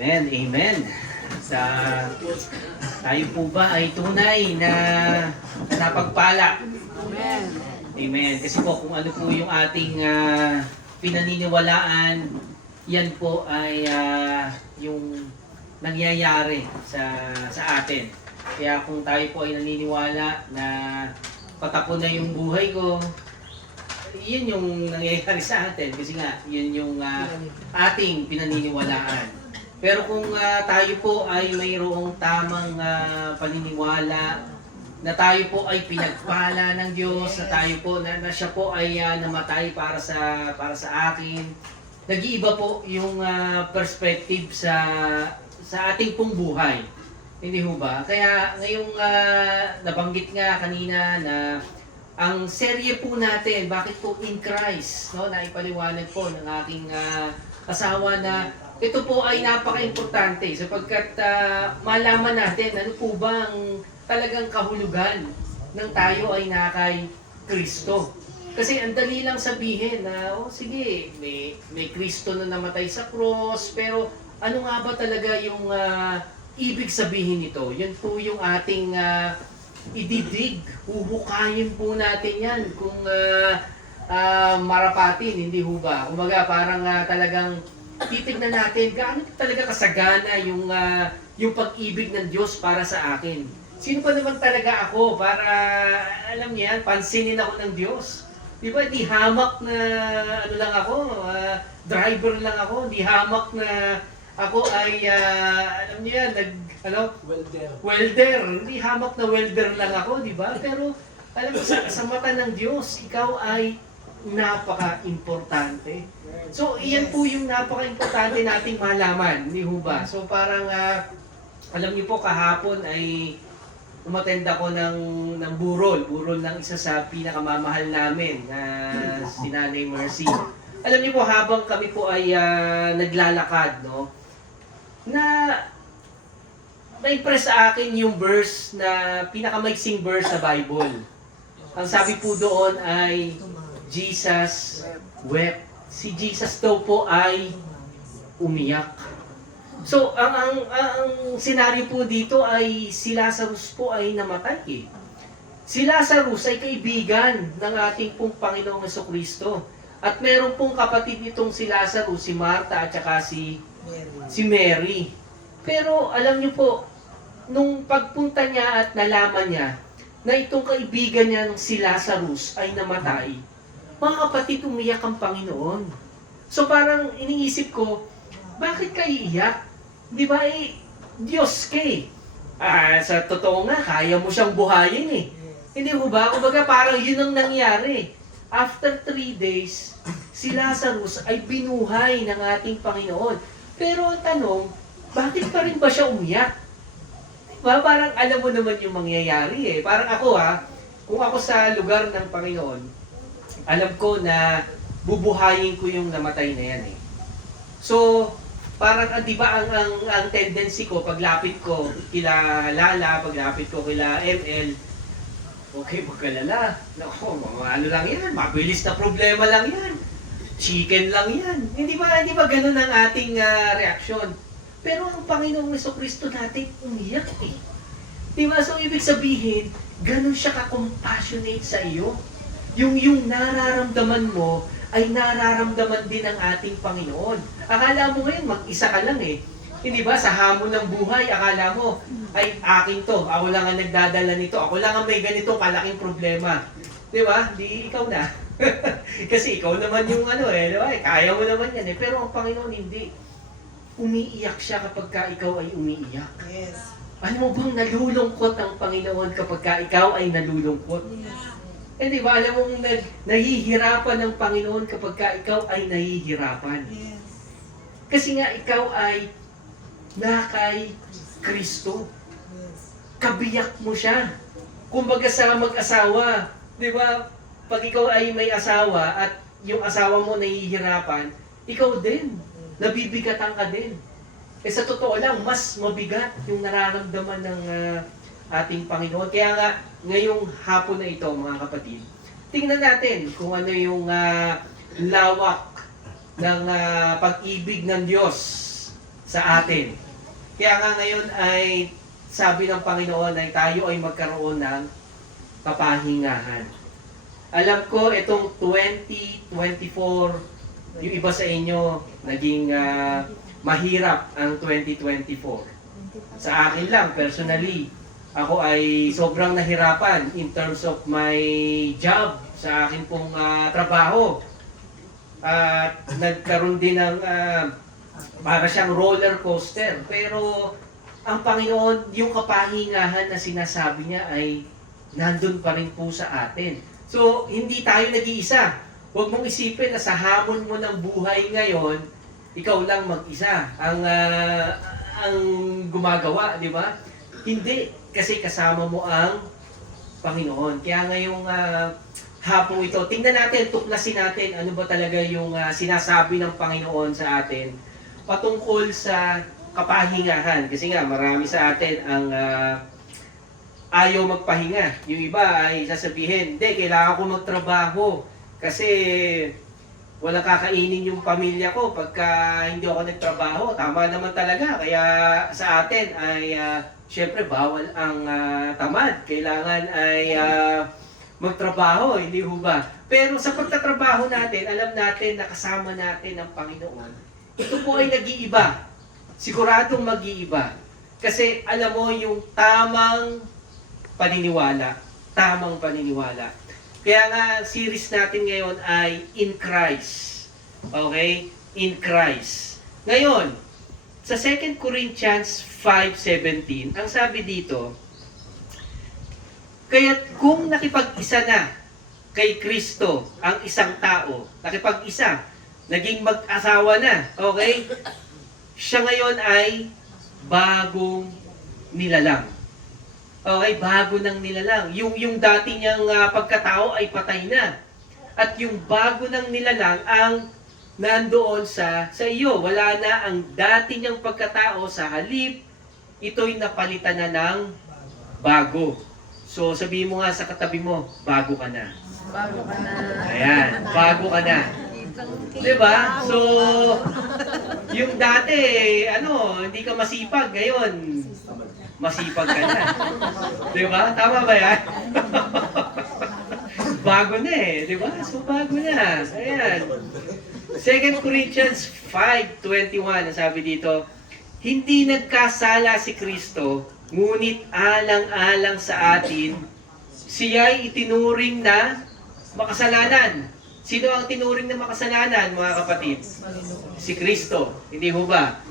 Amen, amen. Sa tayo po ba ay tunay na napagpala? Amen. Amen. Kasi po kung ano po yung ating pinaniniwalaan, yan po ay yung nangyayari sa atin. Kaya kung tayo po ay naniniwala na patapon na yung buhay ko, yun yung nangyayari sa atin kasi nga yun yung ating pinaniniwalaan. Pero kung tayo po ay mayroong tamang paniniwala na tayo po ay pinagpala ng Diyos, na tayo po na siya po ay namatay para sa akin, nag-iiba po yung perspective sa ating pong buhay. Hindi ho ba? Kaya ngayong nabanggit nga kanina na ang serye po natin, bakit po in Christ, no? Naipaliwanag po ng aking asawa na ito po ay napaka-importante sapagkat malaman natin ano po ba ang talagang kahulugan ng tayo ay nakay Kristo. Kasi ang dali lang sabihin na, oh sige, may Kristo na namatay sa cross, pero ano nga ba talaga yung ibig sabihin nito? Yun po yung ating ididig, huhukayin po natin yan kung marapatin, hindi ho ba? Kumbaga parang talagang titignan natin gaano talaga kasagana yung pag-ibig ng Diyos para sa akin. Sino pa naman talaga ako para, alam niyo yan, pansinin ako ng Diyos? Di ba, di hamak na ano lang ako, driver lang ako, di hamak na ako ay, alam niyo yan, welder. Hindi hamak na welder lang ako, di ba? Pero, alam mo, sa mata ng Diyos, ikaw ay napaka-importante. So, iyan po yung napaka-importante nating malaman, ni Huba. So, parang, alam niyo po, kahapon ay umattend ako ng burol. Burol ng isa sa pinakamamahal namin, na si Nanay Mercy. Alam niyo po, habang kami po ay naglalakad, no, na na-impress sa akin yung verse na pinakamaiksing verse sa Bible. Ang sabi po doon ay Jesus wept. Si Jesus daw po ay umiyak. So, ang senaryo po dito ay si Lazarus po ay namatay eh. Si Lazarus ay kaibigan ng ating pong Panginoong Jesucristo. At meron pong kapatid nitong si Lazarus, si Martha at saka si Mary. Pero alam niyo po, nung pagpunta niya at nalaman niya na itong kaibigan niya si Lazarus ay namatay, mga kapatid, umiyak ang Panginoon. So parang iniisip ko, bakit kayo iiyak? Di ba Diyos kay? Sa totoo nga, kaya mo siyang buhayin eh. Hindi mo ba? Kumbaga parang yun ang nangyari. After 3 days, si Lazarus ay binuhay ng ating Panginoon. Pero ang tanong, bakit pa rin ba siya umiyak? Diba? Parang alam mo naman yung mangyayari eh. Parang ako kung ako sa lugar ng Panginoon, alam ko na bubuhayin ko yung namatay na yan eh. So, parang di ba ang tendency ko, paglapit ko kila Lala, paglapit ko kila ML, okay, magkalala. Naku, ano lang yan, mabilis na problema lang yan. Chicken lang yan. Hindi ba ganun ang ating reaksyon? Pero ang Panginoong Jesucristo natin umiyak eh. Di ba? So, ibig sabihin, ganun siya ka-compassionate sa iyo. Yung nararamdaman mo, ay nararamdaman din ng ating Panginoon. Akala mo ngayon, mag-isa ka lang eh. Hindi ba? Sa hamon ng buhay, akala mo, ay akin to. Ako lang ang nagdadala nito. Ako lang ang may ganitong kalaking problema. Di ba? Di ikaw na. Kasi ikaw naman yung di ba? Kaya mo naman yan eh. Pero ang Panginoon hindi. Umiiyak siya kapag ikaw ay umiiyak. Yes. Alam mo bang nalulungkot ang Panginoon kapag ikaw ay nalulungkot? Eh di ba, alam mong nahihirapan ng Panginoon kapag ikaw ay nahihirapan. Yes. Kasi nga ikaw ay nakay Kristo. Yes. Kabiyak mo siya. Kumbaga sa mag-asawa, di ba, pag ikaw ay may asawa at yung asawa mo nahihirapan, ikaw din, nabibigatan ka din. Eh sa totoo lang, mas mabigat yung nararamdaman ng ating Panginoon. Kaya nga, ngayong hapon na ito, mga kapatid, tingnan natin kung ano yung lawak ng pag-ibig ng Diyos sa atin. Kaya nga ngayon ay sabi ng Panginoon ay tayo ay magkaroon ng kapahingahan. Alam ko itong 2024, yung iba sa inyo naging mahirap ang 2024. Sa akin lang, personally, ako ay sobrang nahirapan in terms of my job, sa akin pong trabaho. At nagkaroon din ng para siyang roller coaster. Pero ang Panginoon, yung kapahingahan na sinasabi niya ay nandun pa rin po sa atin. So, hindi tayo nag-iisa. Huwag mong isipin na sa hamon mo ng buhay ngayon, ikaw lang mag-isa ang gumagawa, di ba? Hindi, kasi kasama mo ang Panginoon. Kaya ngayong hapong ito, tingnan natin, tuklasin natin ano ba talaga yung sinasabi ng Panginoon sa atin patungkol sa kapahingahan. Kasi nga, marami sa atin ang ayaw magpahinga. Yung iba ay sasabihin, hindi, kailangan ko magtrabaho kasi walang kakainin yung pamilya ko pagka hindi ako nagtrabaho. Tama naman talaga. Kaya sa atin ay syempre bawal ang tamad. Kailangan ay magtrabaho, hindi ho ba? Pero sa pagtatrabaho natin, alam natin na kasama natin ang Panginoon. Ito po ay nag-iiba. Siguradong mag-iiba. Kasi alam mo yung tamang paniniwala. Tamang paniniwala. Kaya nga, series natin ngayon ay In Christ. Okay? In Christ. Ngayon, sa 2 Corinthians 5:17, ang sabi dito, kaya't kung nakipag-isa na kay Kristo ang isang tao, nakipag-isa, naging mag-asawa na, okay? Siya ngayon ay bagong nilalang. Okay, bago ng nilalang. Yung dati niyang pagkatao ay patay na. At yung bago ng nilalang ang nandoon sa iyo. Wala na ang dati niyang pagkatao, sa halip, ito'y napalitan na ng bago. So sabihin mo nga sa katabi mo, bago ka na. Bago ka na. Ayan, bago ka na. Diba? So, yung dati, hindi ka masipag. Ngayon, masipag ka na. Diba? Tama ba yan? Bago na eh. Diba? So, bago na. Ayan. 2 Corinthians 5:21, sabi dito, hindi nagkasala si Kristo, ngunit alang-alang sa atin, siya'y itinuring na makasalanan. Sino ang tinuring na makasalanan, mga kapatid? Si Kristo. Hindi ho ba?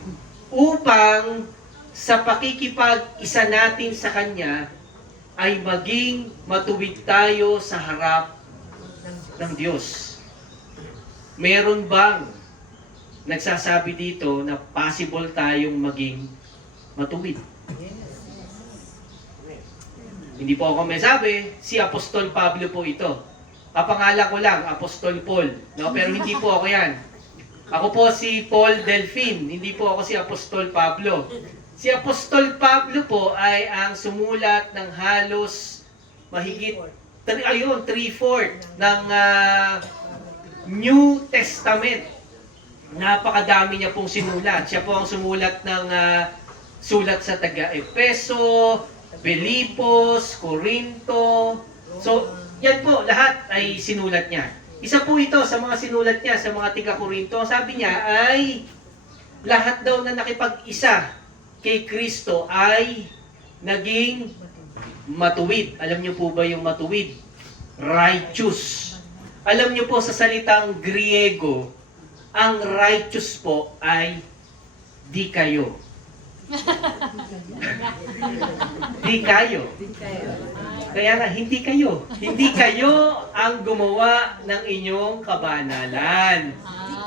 Upang sa pakikipag-isa natin sa Kanya, ay maging matuwid tayo sa harap ng Diyos. Meron bang nagsasabi dito na possible tayong maging matuwid? Hindi po ako may sabi, si Apostol Pablo po ito. Kapangalan ko lang, Apostol Paul. No? Pero hindi po ako yan. Ako po si Paul Delfin, hindi po ako si Apostol Pablo. Si Apostol Pablo po ay ang sumulat ng halos mahigit 3/4 ng New Testament. Napakadami niya pong sinulat. Siya po ang sumulat ng sulat sa taga-Efeso, Filipos, Corinto. So, yan po, lahat ay sinulat niya. Isa po ito sa mga sinulat niya sa mga taga-Corinto. Sabi niya ay lahat daw na nakipag-isa kay Kristo ay naging matuwid. Alam niyo po ba yung matuwid? Righteous. Alam niyo po sa salitang Griego, ang righteous po ay di kayo. Di kayo. Kaya nga, hindi kayo. Hindi kayo ang gumawa ng inyong kabanalan.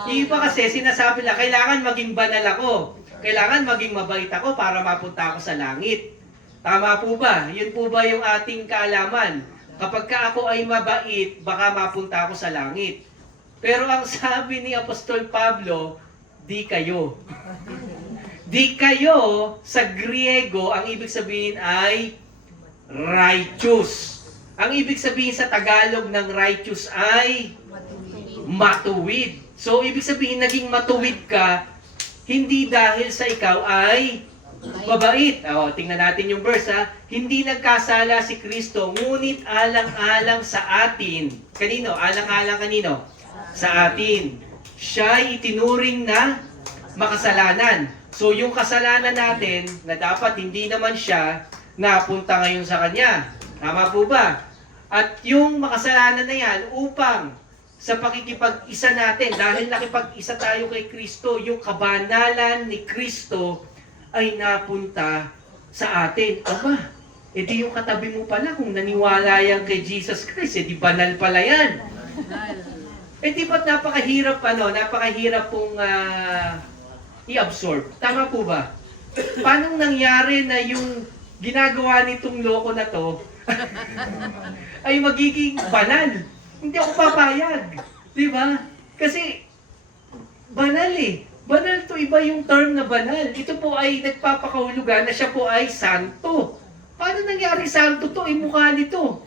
Iba kasi sinasabi na, kailangan maging banal ako. Kailangan maging mabait ako para mapunta ako sa langit. Tama po ba? Yun po ba yung ating kaalaman? Kapag ka ako ay mabait, baka mapunta ako sa langit. Pero ang sabi ni Apostol Pablo, di kayo. Di kayo, sa Griego, ang ibig sabihin ay righteous. Ang ibig sabihin sa Tagalog ng righteous ay matuwid. So, ibig sabihin, naging matuwid ka Hindi dahil sa ikaw ay mabait. Tingnan natin yung verse ha. Hindi nagkasala si Kristo, ngunit alang-alang sa atin. Kanino? Alang-alang kanino? Sa atin. Siya'y itinuring na makasalanan. So yung kasalanan natin, na dapat hindi naman siya napunta ngayon sa Kanya. Tama po ba? At yung makasalanan na yan, upang sa pakikipag-isa natin, dahil nakipag-isa tayo kay Kristo, yung kabanalan ni Kristo ay napunta sa atin. Aba, edi yung katabi mo pala, kung naniwala yan kay Jesus Christ, edi banal pala yan. Edi ba't napakahirap, napakahirap pong i-absorb. Tama po ba? Paano nangyari na yung ginagawa nitong loko na to ay magiging banal? Hindi ako papayag. Di ba? Kasi, banal eh. Banal to, iba yung term na banal. Ito po ay nagpapakahulugan na siya po ay santo. Paano nangyari santo to? Mukha nito.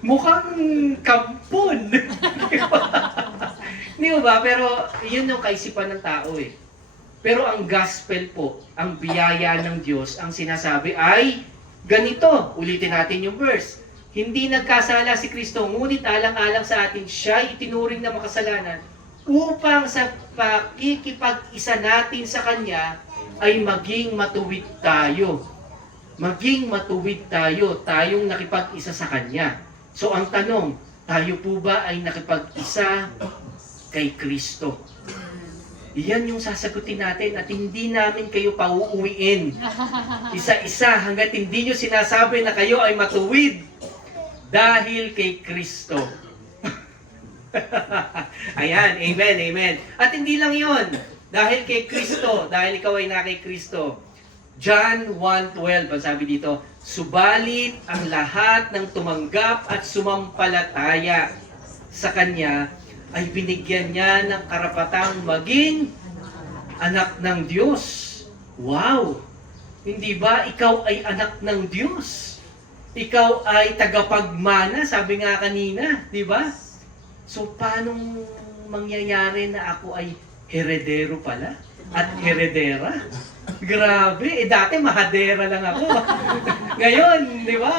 Mukhang kampon. Di ba? Pero, yun yung kaisipan ng tao eh. Pero ang gospel po, ang biyaya ng Diyos, ang sinasabi ay ganito. Ulitin natin yung verse. Hindi nagkasala si Kristo, ngunit alang-alang sa atin, siya'y itinuring na makasalanan upang sa pakikipag-isa natin sa Kanya ay maging matuwid tayo. Maging matuwid tayo, tayong nakipag-isa sa Kanya. So ang tanong, tayo po ba ay nakipag-isa kay Kristo? Iyan yung sasagutin natin at hindi namin kayo pauuwiin. Isa-isa hanggat hindi nyo sinasabi na kayo ay matuwid dahil kay Kristo. Ayan, amen, amen. At hindi lang yon, dahil kay Kristo, dahil ikaw ay na kay Kristo. John 1:12, ang sabi dito, subalit ang lahat ng tumanggap at sumampalataya sa Kanya ay binigyan niya ng karapatang maging anak ng Diyos. Wow! Hindi ba ikaw ay anak ng Diyos? Ikaw ay tagapagmana, sabi nga kanina, di ba? So, paano mangyayari na ako ay heredero pala? At heredera? Grabe, dati mahadera lang ako. Ngayon, di ba?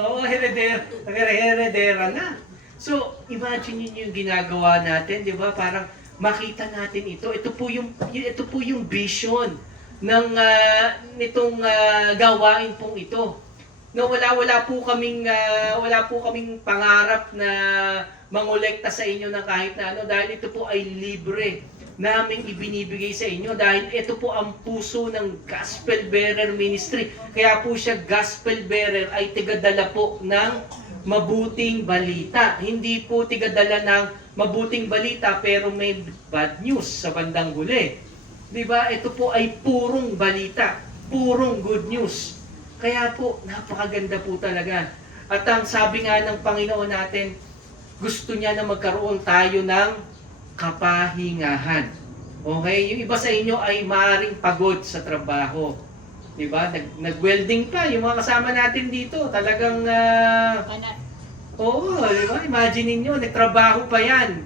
Oo, heredera na. So, imagine niyo yung ginagawa natin, di ba? Parang makita natin ito. Ito po yung vision ng nitong gawain pong ito. No, wala po kaming pangarap na mangolekta sa inyo ng kahit na ano dahil ito po ay libre naming ibinibigay sa inyo dahil ito po ang puso ng Gospel Bearer Ministry. Kaya po siya Gospel Bearer ay tigadala po ng mabuting balita. Hindi po tigadala ng mabuting balita pero may bad news sa bandang huli. 'Di ba? Ito po ay purong balita, purong good news. Kaya po, napakaganda po talaga. At ang sabi nga ng Panginoon natin, gusto niya na magkaroon tayo ng kapahingahan. Okay? Yung iba sa inyo ay maaaring pagod sa trabaho. Diba? Nag-welding pa. Yung mga kasama natin dito, talagang... Oo, diba? Imagine niyo nagtrabaho pa yan.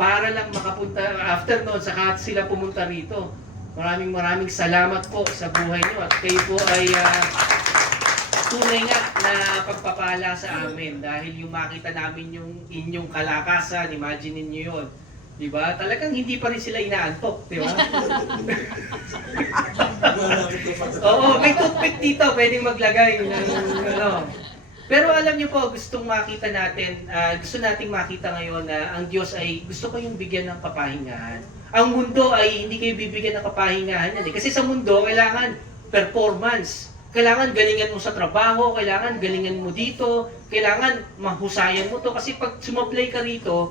Para lang makapunta, after noon, saka sila pumunta rito. Maraming salamat po sa buhay niyo. At kayo po ay... tunay nga na pagpapala sa amin dahil yung makita namin yung inyong kalakasan, imagine niyo yun. Diba? Talagang hindi pa rin sila inaantok, di ba? Oo, may toothpick dito, pwedeng maglagay ng ano. Pero alam niyo po, gusto nating makita ngayon na ang Diyos ay gusto ko yung bigyan ng kapahingahan. Ang mundo ay hindi kayo bibigyan ng kapahingahan yan eh. Kasi sa mundo, kailangan performance. Kailangan galingan mo sa trabaho, kailangan galingan mo dito, kailangan mahusayan mo to. Kasi pag sumablay ka rito,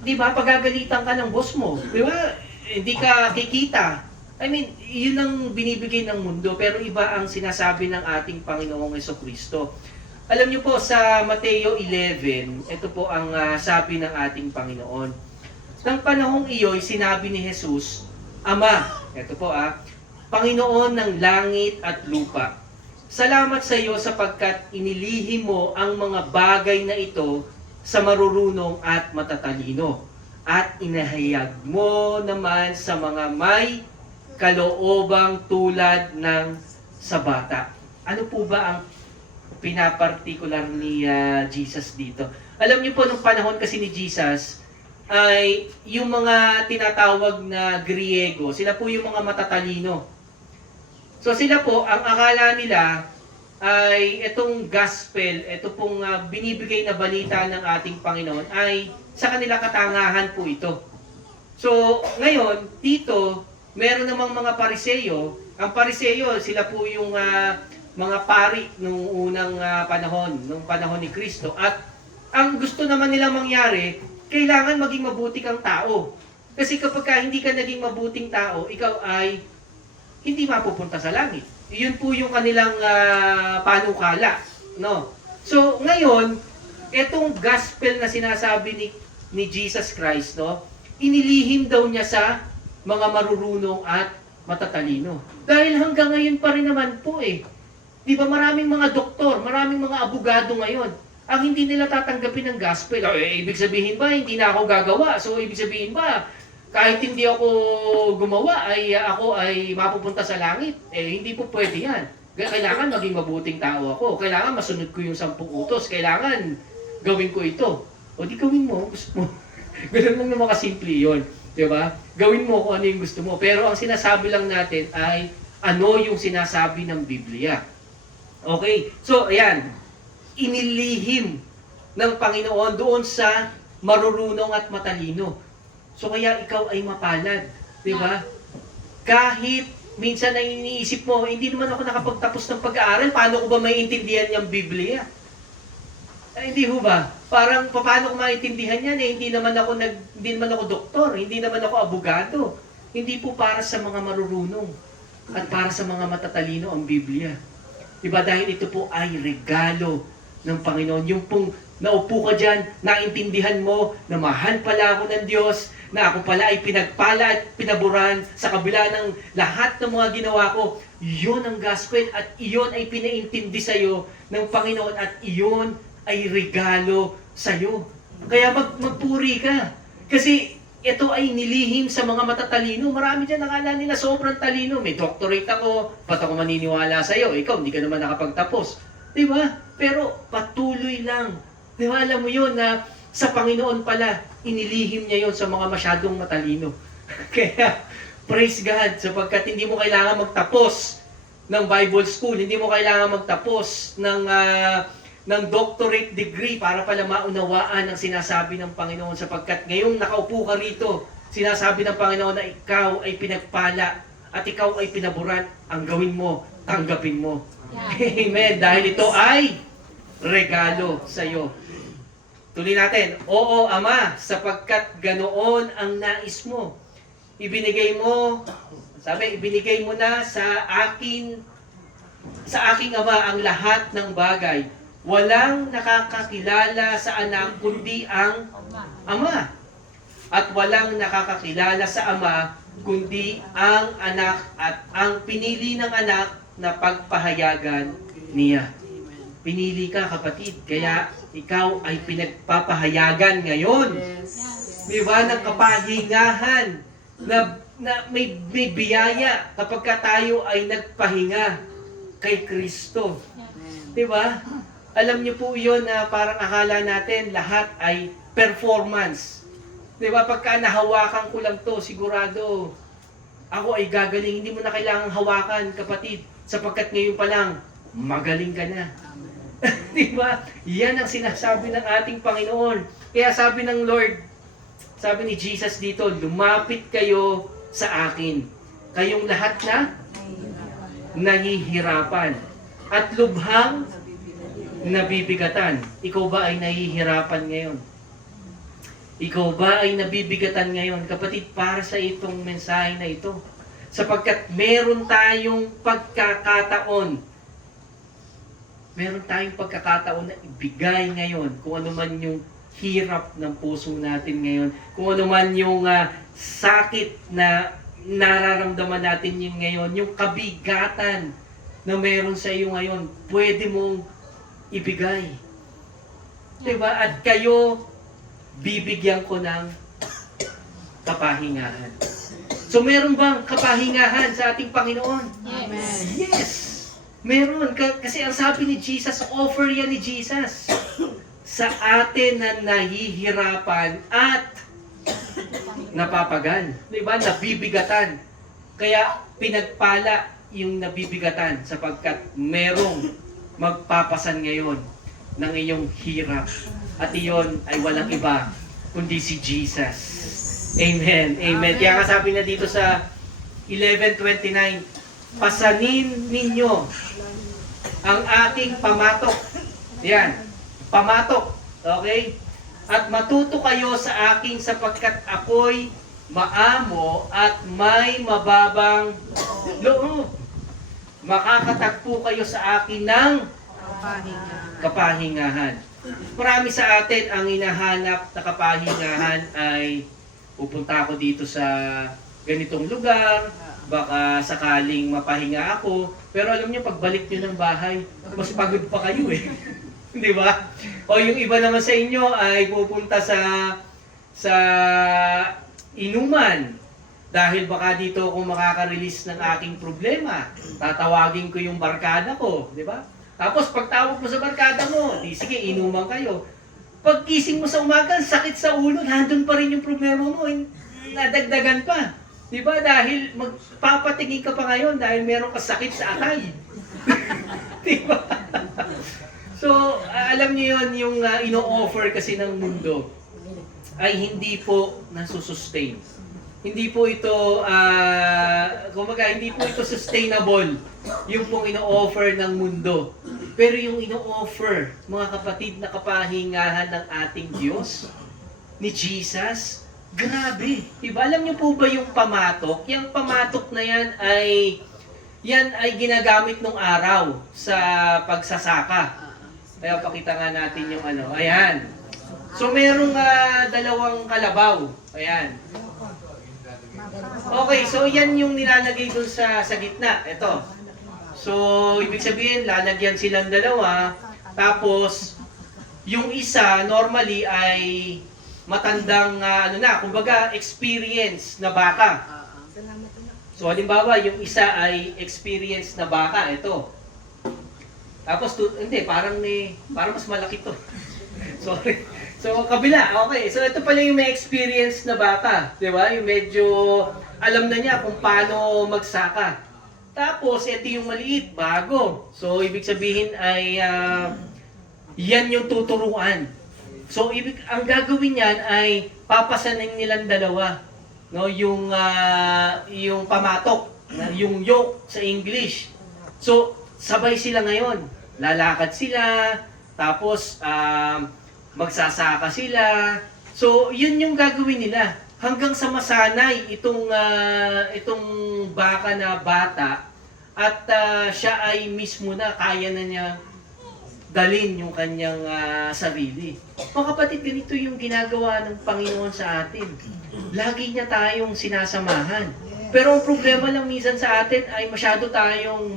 di ba, pagagalitan ka ng boss mo. Di ba? Hindi ka kikita. I mean, yun ang binibigay ng mundo, pero iba ang sinasabi ng ating Panginoong Jesucristo. Alam niyo po, sa Mateo 11, ito po ang sabi ng ating Panginoon. Nang panahong iyo'y sinabi ni Jesus, Ama, ito po Panginoon ng langit at lupa, salamat sa iyo sapagkat inilihim mo ang mga bagay na ito sa marurunong at matatalino at inahayag mo naman sa mga may kaloobang tulad ng sa bata. Ano po ba ang pinapartikular ni Jesus dito? Alam niyo po, nung panahon kasi ni Jesus, ay yung mga tinatawag na Griego, sila po yung mga matatalino. So sila po, ang akala nila ay itong gospel, ito pong binibigay na balita ng ating Panginoon ay sa kanila katangahan po ito. So ngayon, dito, meron namang mga Pariseyo. Ang Pariseyo, sila po yung mga pari nung unang nung panahon ni Kristo. At ang gusto naman nilang mangyari, kailangan maging mabuti kang tao. Kasi kapag hindi ka naging mabuting tao, ikaw ay hindi mapupunta sa langit. Yun po yung kanilang panukala. No? So, ngayon, etong gospel na sinasabi ni Jesus Christ, no, inilihim daw niya sa mga marurunong at matatalino. Dahil hanggang ngayon pa rin naman po Di ba maraming mga doktor, maraming mga abogado ngayon, ang hindi nila tatanggapin ng gospel. Ibig sabihin ba, hindi na ako gagawa? So, ibig sabihin ba, kahit hindi ako gumawa, ako ay mapupunta sa langit? Hindi po pwede yan. Kailangan maging mabuting tao ako. Kailangan masunod ko yung 10 utos. Kailangan gawin ko ito. O di gawin mo, gusto mo. Ganun lang naman kasimple yun. Diba? Gawin mo kung ano yung gusto mo. Pero ang sinasabi lang natin ay ano yung sinasabi ng Biblia. Okay? So, ayan. Inilihim ng Panginoon doon sa marurunong at matalino. So, kaya ikaw ay mapalad. Diba? Kahit minsan na iniisip mo, hindi naman ako nakapagtapos ng pag-aaral, paano ko ba maiintindihan yung Biblia? Hindi ho ba? Parang paano ko maintindihan yan hindi naman ako doktor, hindi naman ako abogado. Hindi po para sa mga marurunong at para sa mga matatalino ang Biblia. Diba? Dahil ito po ay regalo ng Panginoon. Yung pong naupo ka dyan, naintindihan mo na mahal pala ako ng Diyos, na ako pala ay pinagpala at pinaburan sa kabila ng lahat ng mga ginawa ko. Iyon ang gospel at iyon ay pinaintindi sa'yo ng Panginoon at iyon ay regalo sa'yo. Kaya magpuri ka. Kasi ito ay nilihim sa mga matatalino. Marami dyan nakala nila sobrang talino. May doctorate ako, ba't ako maniniwala sa'yo? Ikaw, hindi ka naman nakapagtapos. Diba? Pero patuloy lang. Diba? Alam mo yun na sa Panginoon pala, inilihim niya yon sa mga masyadong matalino. Kaya, praise God, sapagkat hindi mo kailangan magtapos ng Bible school, hindi mo kailangan magtapos ng doctorate degree para pala maunawaan ang sinasabi ng Panginoon, sapagkat ngayong nakaupo ka rito, sinasabi ng Panginoon na ikaw ay pinagpala at ikaw ay pinaburan. Ang gawin mo, tanggapin mo. Yeah. Amen. Dahil ito ay regalo sa iyo. Tuloy natin. Oo, Ama, sapagkat ganoon ang nais mo. Ibinigay mo na sa aking Ama ang lahat ng bagay. Walang nakakakilala sa anak kundi ang Ama. At walang nakakakilala sa Ama kundi ang anak at ang pinili ng anak na pagpahayagan niya. Pinili ka, kapatid. Kaya ikaw ay pinagpapahayagan ngayon. Di ba? Ng kapahingahan na may biyaya kapag tayo ay nagpahinga kay Kristo. Di ba? Alam niyo po yun na parang akala natin lahat ay performance. Di ba? Pagka nahawakan ko lang to, sigurado ako ay gagaling. Hindi mo na kailangang hawakan, kapatid. Sapagkat ngayon pa lang, magaling ka na. Di ba? Yan ang sinasabi ng ating Panginoon. Kaya sabi ng Lord, sabi ni Jesus dito, lumapit kayo sa akin. Kayong lahat na nahihirapan at lubhang nabibigatan. Ikaw ba ay nahihirapan ngayon? Ikaw ba ay nabibigatan ngayon? Kapatid, para sa itong mensahe na ito. Sapagkat meron tayong pagkakataon na ibigay ngayon kung ano man yung hirap ng puso natin ngayon, kung ano man yung sakit na nararamdaman natin yung ngayon, yung kabigatan na meron sa iyo ngayon, pwede mong ibigay. Diba? At kayo, bibigyan ko ng kapahingahan. So meron bang kapahingahan sa ating Panginoon? Amen. Yes! Meron. Kasi ang sabi ni Jesus, offer yan ni Jesus sa atin na nahihirapan at napapagan. Diba? Nabibigatan. Kaya pinagpala yung nabibigatan sapagkat merong magpapasan ngayon ng iyong hirap. At iyon ay walang iba kundi si Jesus. Amen. Amen. Kaya nga sabi na dito sa 11:29, pasanin ninyo ang aking pamatok. Yan. Pamatok. Okay? At matuto kayo sa akin sapagkat ako'y maamo at may mababang loob. Makakatagpo kayo sa akin ng kapahingahan. Marami sa atin ang hinahanap na kapahingahan ay pupunta ako dito sa ganitong lugar, baka sakaling mapahinga ako. Pero alam niyo, pagbalik niyo ng bahay, mas pagod pa kayo eh. Di ba? O yung iba naman sa inyo ay pupunta sa inuman dahil baka dito ako makaka-release ng aking problema. Tatawagin ko yung barkada ko, di ba? Tapos pagtawag mo sa barkada mo, di sige, inuman kayo. Pagkising mo sa umaga, sakit sa ulo, nandun pa rin yung problema mo, nadagdagan pa. Di ba? Dahil magpapatingin ka pa ngayon dahil meron ka sakit sa atay. Di ba? So, alam niyo yun, yung ino-offer kasi ng mundo ay hindi po nasusustain. Hindi po ito, kumbaga, hindi po ito sustainable yung pong ino-offer ng mundo. Pero yung ino-offer, mga kapatid, na kapahingahan ng ating Diyos, ni Jesus, grabe. Diba? Alam niyo po ba yung pamatok? Yung pamatok na yan ay ginagamit nung araw sa pagsasaka. Kaya pakita nga natin yung ano. Ayan. So merong dalawang kalabaw. Ayan. Okay, so yan yung nilalagay dun sa gitna. Ito. So, ibig sabihin, lalagyan silang dalawa. Tapos, yung isa, normally, ay matandang, kumbaga, experience na baka. So, halimbawa, yung isa ay experience na baka. Ito. Tapos, hindi, parang mas malaki to. Sorry. So, kabila. Okay. So, ito pala yung may experience na baka. Di ba? Yung medyo alam na niya kung paano magsaka. Tapos, ito yung maliit, bago. So, ibig sabihin ay yan yung tuturuan. So, ang gagawin niyan ay papasanin nilang dalawa. No? Yung pamatok, yung yoke sa English. So, sabay sila ngayon. Lalakad sila, tapos magsasaka sila. So, yun yung gagawin nila. Hanggang sa masanay itong baka na bata at siya ay mismo na kaya na niya dalin yung kanyang sarili. Mga kapatid, ganito yung ginagawa ng Panginoon sa atin. Lagi niya tayong sinasamahan. Pero ang problema lang minsan sa atin ay masyado tayong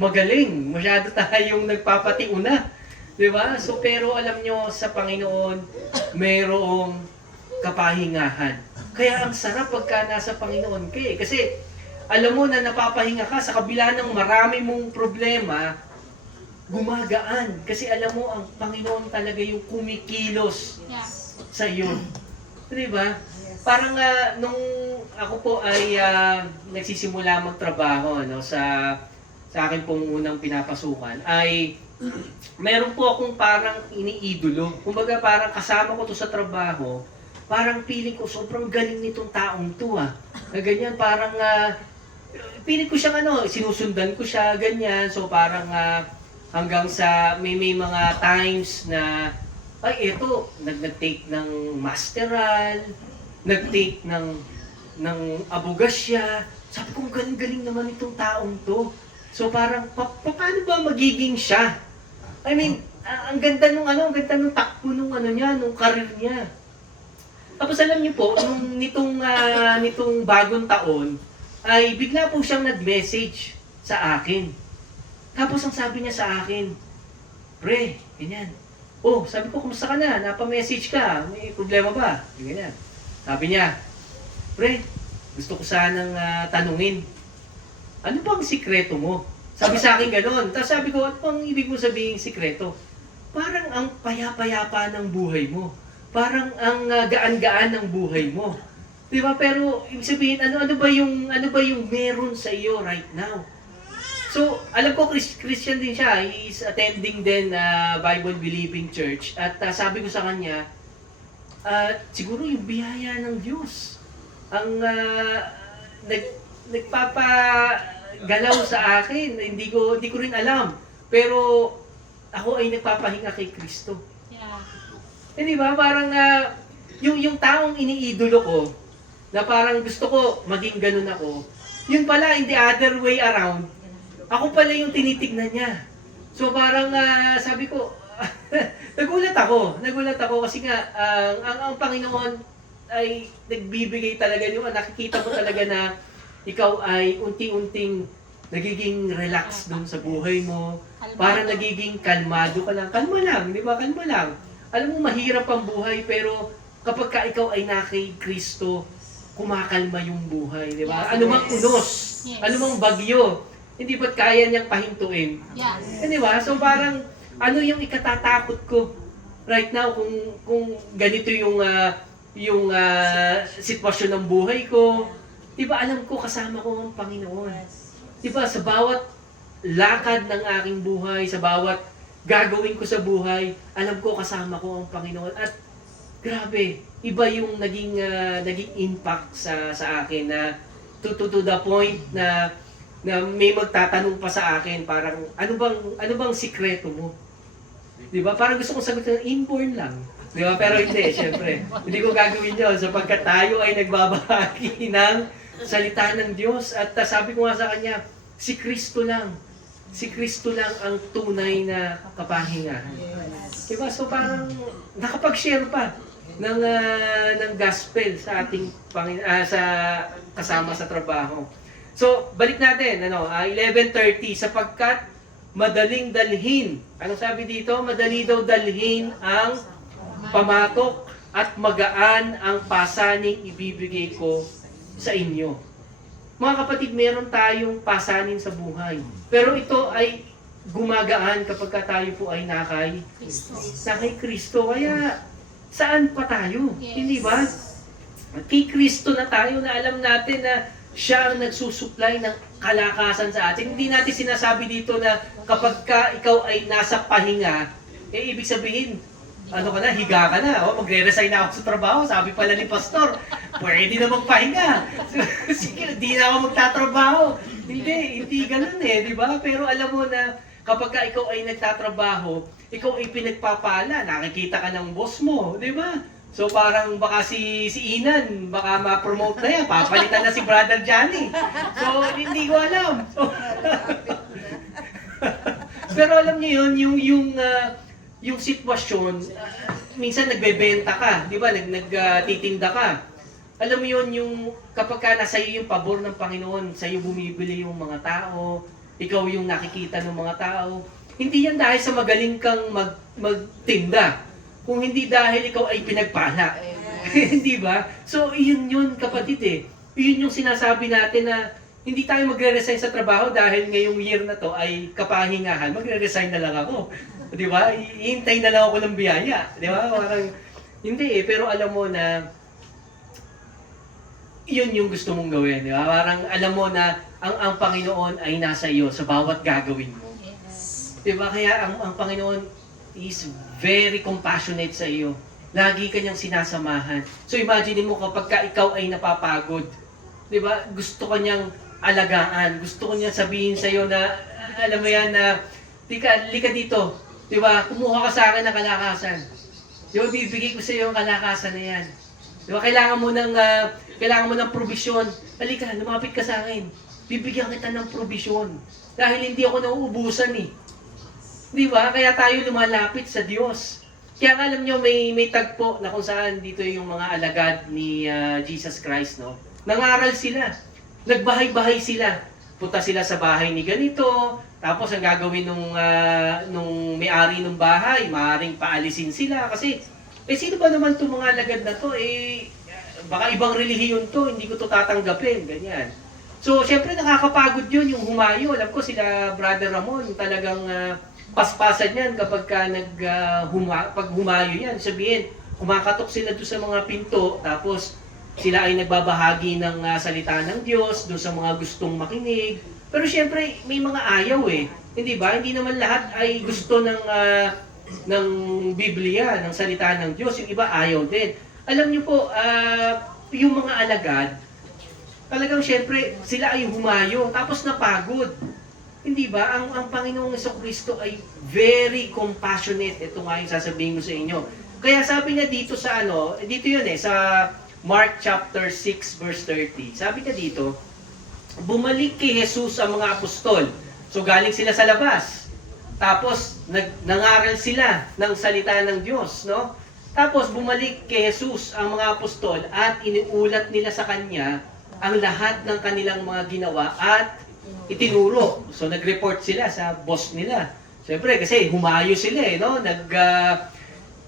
magaling, masyado tayong nagpapatiuna. Diba? So, pero alam nyo, sa Panginoon, mayroong kapahingahan. Kaya ang sarap pagka nasa Panginoon ka eh. Kasi alam mo na napapahinga ka sa kabila ng marami mong problema, gumagaan. Kasi alam mo, ang Panginoon talaga yung kumikilos sa iyo. Diba? Parang nung ako po ay nagsisimula magtrabaho sa akin pong unang pinapasukan, ay meron po akong parang iniidolo. Kumbaga parang kasama ko to sa trabaho, parang feeling ko sobrang galing nitong taong to na ganyan, parang feeling ko siyang sinusundan ko siya, ganyan. So parang hanggang sa may mga times na ay eto, nag-take ng masteral, nag-take ng abogasya. Sabi ko, galing-galing naman itong taong to. So parang paano ba magiging siya? I mean, ang ganda nung takbo nung nung career niya. Tapos alam niyo po, nitong bagong taon, ay bigla po siyang nag-message sa akin. Tapos ang sabi niya sa akin, pre, ganyan. Oh, sabi ko, kumusta ka na? Napa-message ka? May problema ba? Ganyan. Sabi niya, Pre, gusto ko sanang tanungin, ano bang sikreto mo? Sabi sa akin gano'n. Tapos sabi ko, at bang ibig mo sabihin sikreto? Parang ang payapa-yapa ng buhay mo. Parang ang gaan-gaan ng buhay mo. 'Di ba? Pero ibig sabihin, ano ba yung meron sa iyo right now? So, alam ko Christian din siya. He is attending din Bible Believing Church. At sabi ko sa kanya, siguro yung biyaya ng Diyos ang nagpapagalaw sa akin. Hindi ko rin alam. Pero ako ay nagpapahinga kay Kristo. Yeah. Di ba? Parang yung taong iniidolo ko, na parang gusto ko maging ganun ako, yun pala in the other way around, ako pala yung tinitignan niya. So parang sabi ko, nagulat ako kasi nga ang Panginoon ay nagbibigay talaga yung nakikita mo talaga na ikaw ay unti-unting nagiging relax dun sa buhay mo, para nagiging kalmado ka lang. Kalma lang, di ba? Kalma lang. Alam mo, mahirap ang buhay, pero kapag ka ikaw ay kay Kristo, kumakalma yung buhay, di ba? Yes. Ano mang unos, Yes. ano mang bagyo, hindi ba't kaya niyang pahintuin? Yes. Di ba? So parang, ano yung ikatatakot ko right now kung ganito yung sitwasyon ng buhay ko. Di ba, alam ko kasama ko ang Panginoon. Di ba, sa bawat lakad ng aking buhay, sa bawat gagawin ko sa buhay, alam ko kasama ko ang Panginoon. At grabe, iba yung naging impact sa akin na to the point na may magtatanong pa sa akin, parang ano bang sikreto mo? 'Di ba? Parang gusto kong sagutin, inborn lang. 'Di ba? Pero hindi, syempre. Hindi ko gagawin 'yon sapagkat tayo ay nagbabahagi ng salita ng Diyos. At sabi ko nga sa kanya, si Kristo lang. Si Kristo lang ang tunay na kapahingahan. Diba? So parang nakapag-share pa ng gospel sa ating sa kasama sa trabaho. So, balik natin, 11:30, sapagkat madaling dalhin. Anong sabi dito? Madali daw dalhin ang pamatok at magaan ang pasaning ibibigay ko sa inyo. Mga kapatid, meron tayong pasanin sa buhay. Pero ito ay gumagaan kapag tayo po ay nakay Kristo. Kaya, saan pa tayo? Yes. Hindi ba? Kay Kristo na tayo, na alam natin na siya ang nagsusupply ng kalakasan sa atin. Hindi natin sinasabi dito na kapag ikaw ay nasa pahinga, ibig sabihin, higa ka na. Magre-resign na ako sa trabaho. Sabi pala ni Pastor, pwede na magpahinga. Sige, di na ako magtatrabaho. Hindi ganun di ba? Pero alam mo na kapag ikaw ay nagtatrabaho, ikaw ay pinagpapala, nakikita ka ng boss mo, di ba? So parang baka si Inan, baka ma-promote na yan, papalitan na si Brother Johnny. So hindi ko alam. So, pero alam niyo yun, yung sitwasyon, minsan nagbebenta ka, di ba? Nagtitinda ka. Alam mo yun, yung kapag nasa iyo yung pabor ng Panginoon, sa iyo bumibili yung mga tao, ikaw yung nakikita ng mga tao. Hindi yan dahil sa magaling kang magtinda. Kung hindi dahil ikaw ay pinagpala. Hindi ba? So, yun kapatid Yun yung sinasabi natin na hindi tayo magre-resign sa trabaho dahil ngayong year na to ay kapahingahan. Magre-resign na lang ako. Di ba? Hihintay na lang ako ng biyaya. Di ba? Parang, hindi pero alam mo na yun yung gusto mong gawin. Di ba? Parang alam mo na ang Panginoon ay nasa iyo sa bawat gagawin mo. Yes. Di ba? Kaya ang Panginoon is very compassionate sa iyo. Lagi kanyang sinasamahan. So imagine mo kapag ikaw ay napapagod, 'di ba? Gusto kanyang alagaan, gusto kanyang sabihin sa iyo na alam mo yan na lika dito, 'di ba? Kumuha ka sa akin ng kalakasan. 'Di ba? Bibigay ko sa iyo ang kalakasan na 'yan. 'Di ba? Kailangan mo ng provision. Halika, lumapit ka sa akin. Bibigyan kita ng provision. Dahil hindi ako nauubusan Di ba? Kaya tayo lumalapit sa Diyos. Kaya alam nyo, may tagpo na kung saan dito yung mga alagad ni Jesus Christ, no? Nangaral sila. Nagbahay-bahay sila. Punta sila sa bahay ni ganito, tapos ang gagawin nung may-ari ng bahay, maaaring paalisin sila. Kasi, sino ba naman itong mga alagad na to? baka ibang relihiyon to, hindi ko to tatanggapin, ganyan. So, syempre nakakapagod yun, yung humayo. Alam ko sila, Brother Ramon, talagang paspasan yan kapag pag humayo yan. Sabihin, kumakatok sila doon sa mga pinto, tapos sila ay nagbabahagi ng salita ng Diyos, doon sa mga gustong makinig. Pero syempre, may mga ayaw eh. Hindi ba? Hindi naman lahat ay gusto ng Biblia, ng salita ng Diyos. Yung iba ayaw din. Alam niyo po, yung mga alagad, talagang syempre, sila ay humayo, tapos napagod. Hindi ba? Ang Panginoong Jesucristo ay very compassionate. Ito nga yung sasabihin ko sa inyo. Kaya sabi niya dito sa dito yun sa Mark chapter 6 verse 30. Sabi niya dito, bumalik kay Jesus ang mga apostol. So galing sila sa labas. Tapos nangaral sila ng salita ng Diyos, no? Tapos bumalik kay Jesus ang mga apostol at iniulat nila sa kanya ang lahat ng kanilang mga ginawa at itinuro. So nag-report sila sa boss nila. Siyempre kasi humayo sila no?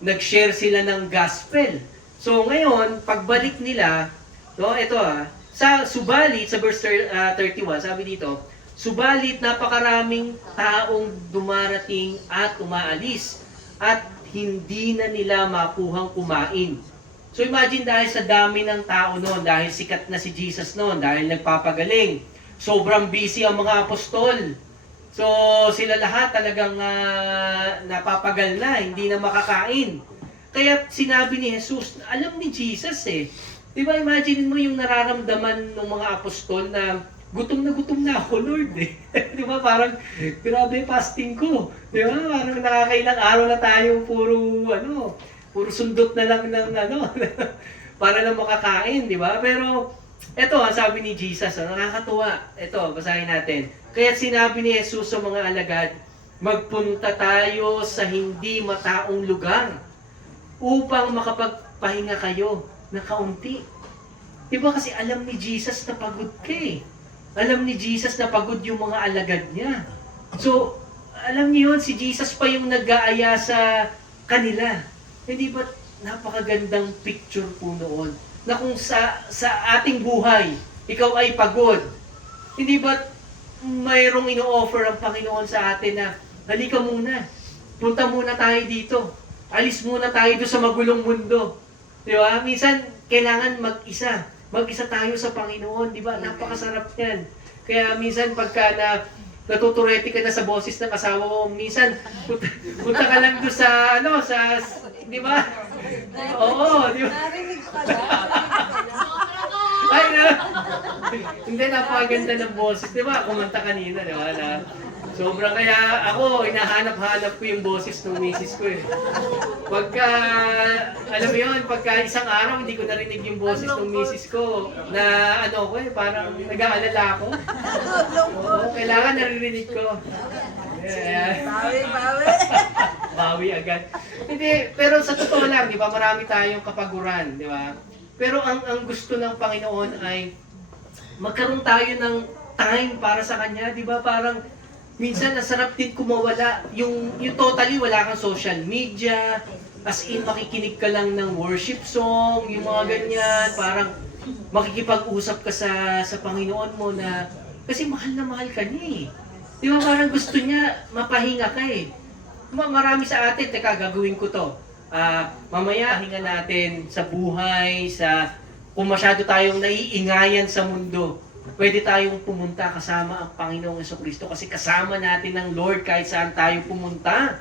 Nag-share sila ng gospel. So ngayon, pagbalik nila, no, ito subalit sa verse 31, sabi dito, subalit napakaraming taong dumarating at umaalis at hindi na nila makuhang kumain. So imagine dahil sa dami ng tao noon, dahil sikat na si Jesus noon, dahil nagpapagaling, sobrang busy ang mga apostol. So sila lahat talagang napapagal na, hindi na makakain. Kaya sinabi ni Jesus, alam ni Jesus di ba imagine mo yung nararamdaman ng mga apostol na gutom na ako, Lord di ba parang grabe fasting ko. Di ba parang nakakailang araw na tayo puro sundot na lang ng para lang makakain, di ba? Pero ito ang sabi ni Jesus, nakakatuwa. Ito, basahin natin. Kaya sinabi ni Jesus sa mga alagad, magpunta tayo sa hindi mataong lugar upang makapagpahinga kayo na kaunti. Di ba kasi alam ni Jesus na pagod ka Alam ni Jesus na pagod yung mga alagad niya. So, alam niyo yun, si Jesus pa yung nag-aaya sa kanila. Hindi ba napakagandang picture po noon? Na kung sa ating buhay, ikaw ay pagod. Hindi ba mayroong ino-offer ang Panginoon sa atin na halika muna, punta muna tayo dito. Alis muna tayo doon sa magulong mundo. Di ba? Minsan, kailangan mag-isa. Mag-isa tayo sa Panginoon. Di ba? Napakasarap yan. Kaya minsan, pagka natuturete ka na sa boses ng asawa mo, minsan, punta ka lang doon sa, di ba? Oo, di ba? Narinig ka na. Ay, hindi, napakaganda ng boses. Di ba? Kumanta kanina, di ba? Sobrang kaya ako, hinahanap-hanap ko yung boses ng misis ko Pagka, alam mo yun, pagka isang araw hindi ko narinig yung boses ng misis ko, na parang nag-aalala ako. Oo, kailangan naririnig ko. Bawi. Bawi agad. Hindi, pero sa totoo lang, di ba, marami tayong kapaguran, di ba? Pero ang gusto ng Panginoon ay magkaroon tayo ng time para sa Kanya, di ba? Parang minsan nasarap din kumawala, yung totally wala kang social media, as in makikinig ka lang ng worship song, yung mga ganyan, parang makikipag-usap ka sa Panginoon mo na, kasi mahal na mahal ka niya Di ba parang gusto niya mapahinga ka Marami sa atin, teka gagawin ko to. Mamaya hinga natin sa buhay, kung masyado tayong naiingayan sa mundo, pwede tayong pumunta kasama ang Panginoong Jesucristo kasi kasama natin ng Lord kahit saan tayo pumunta.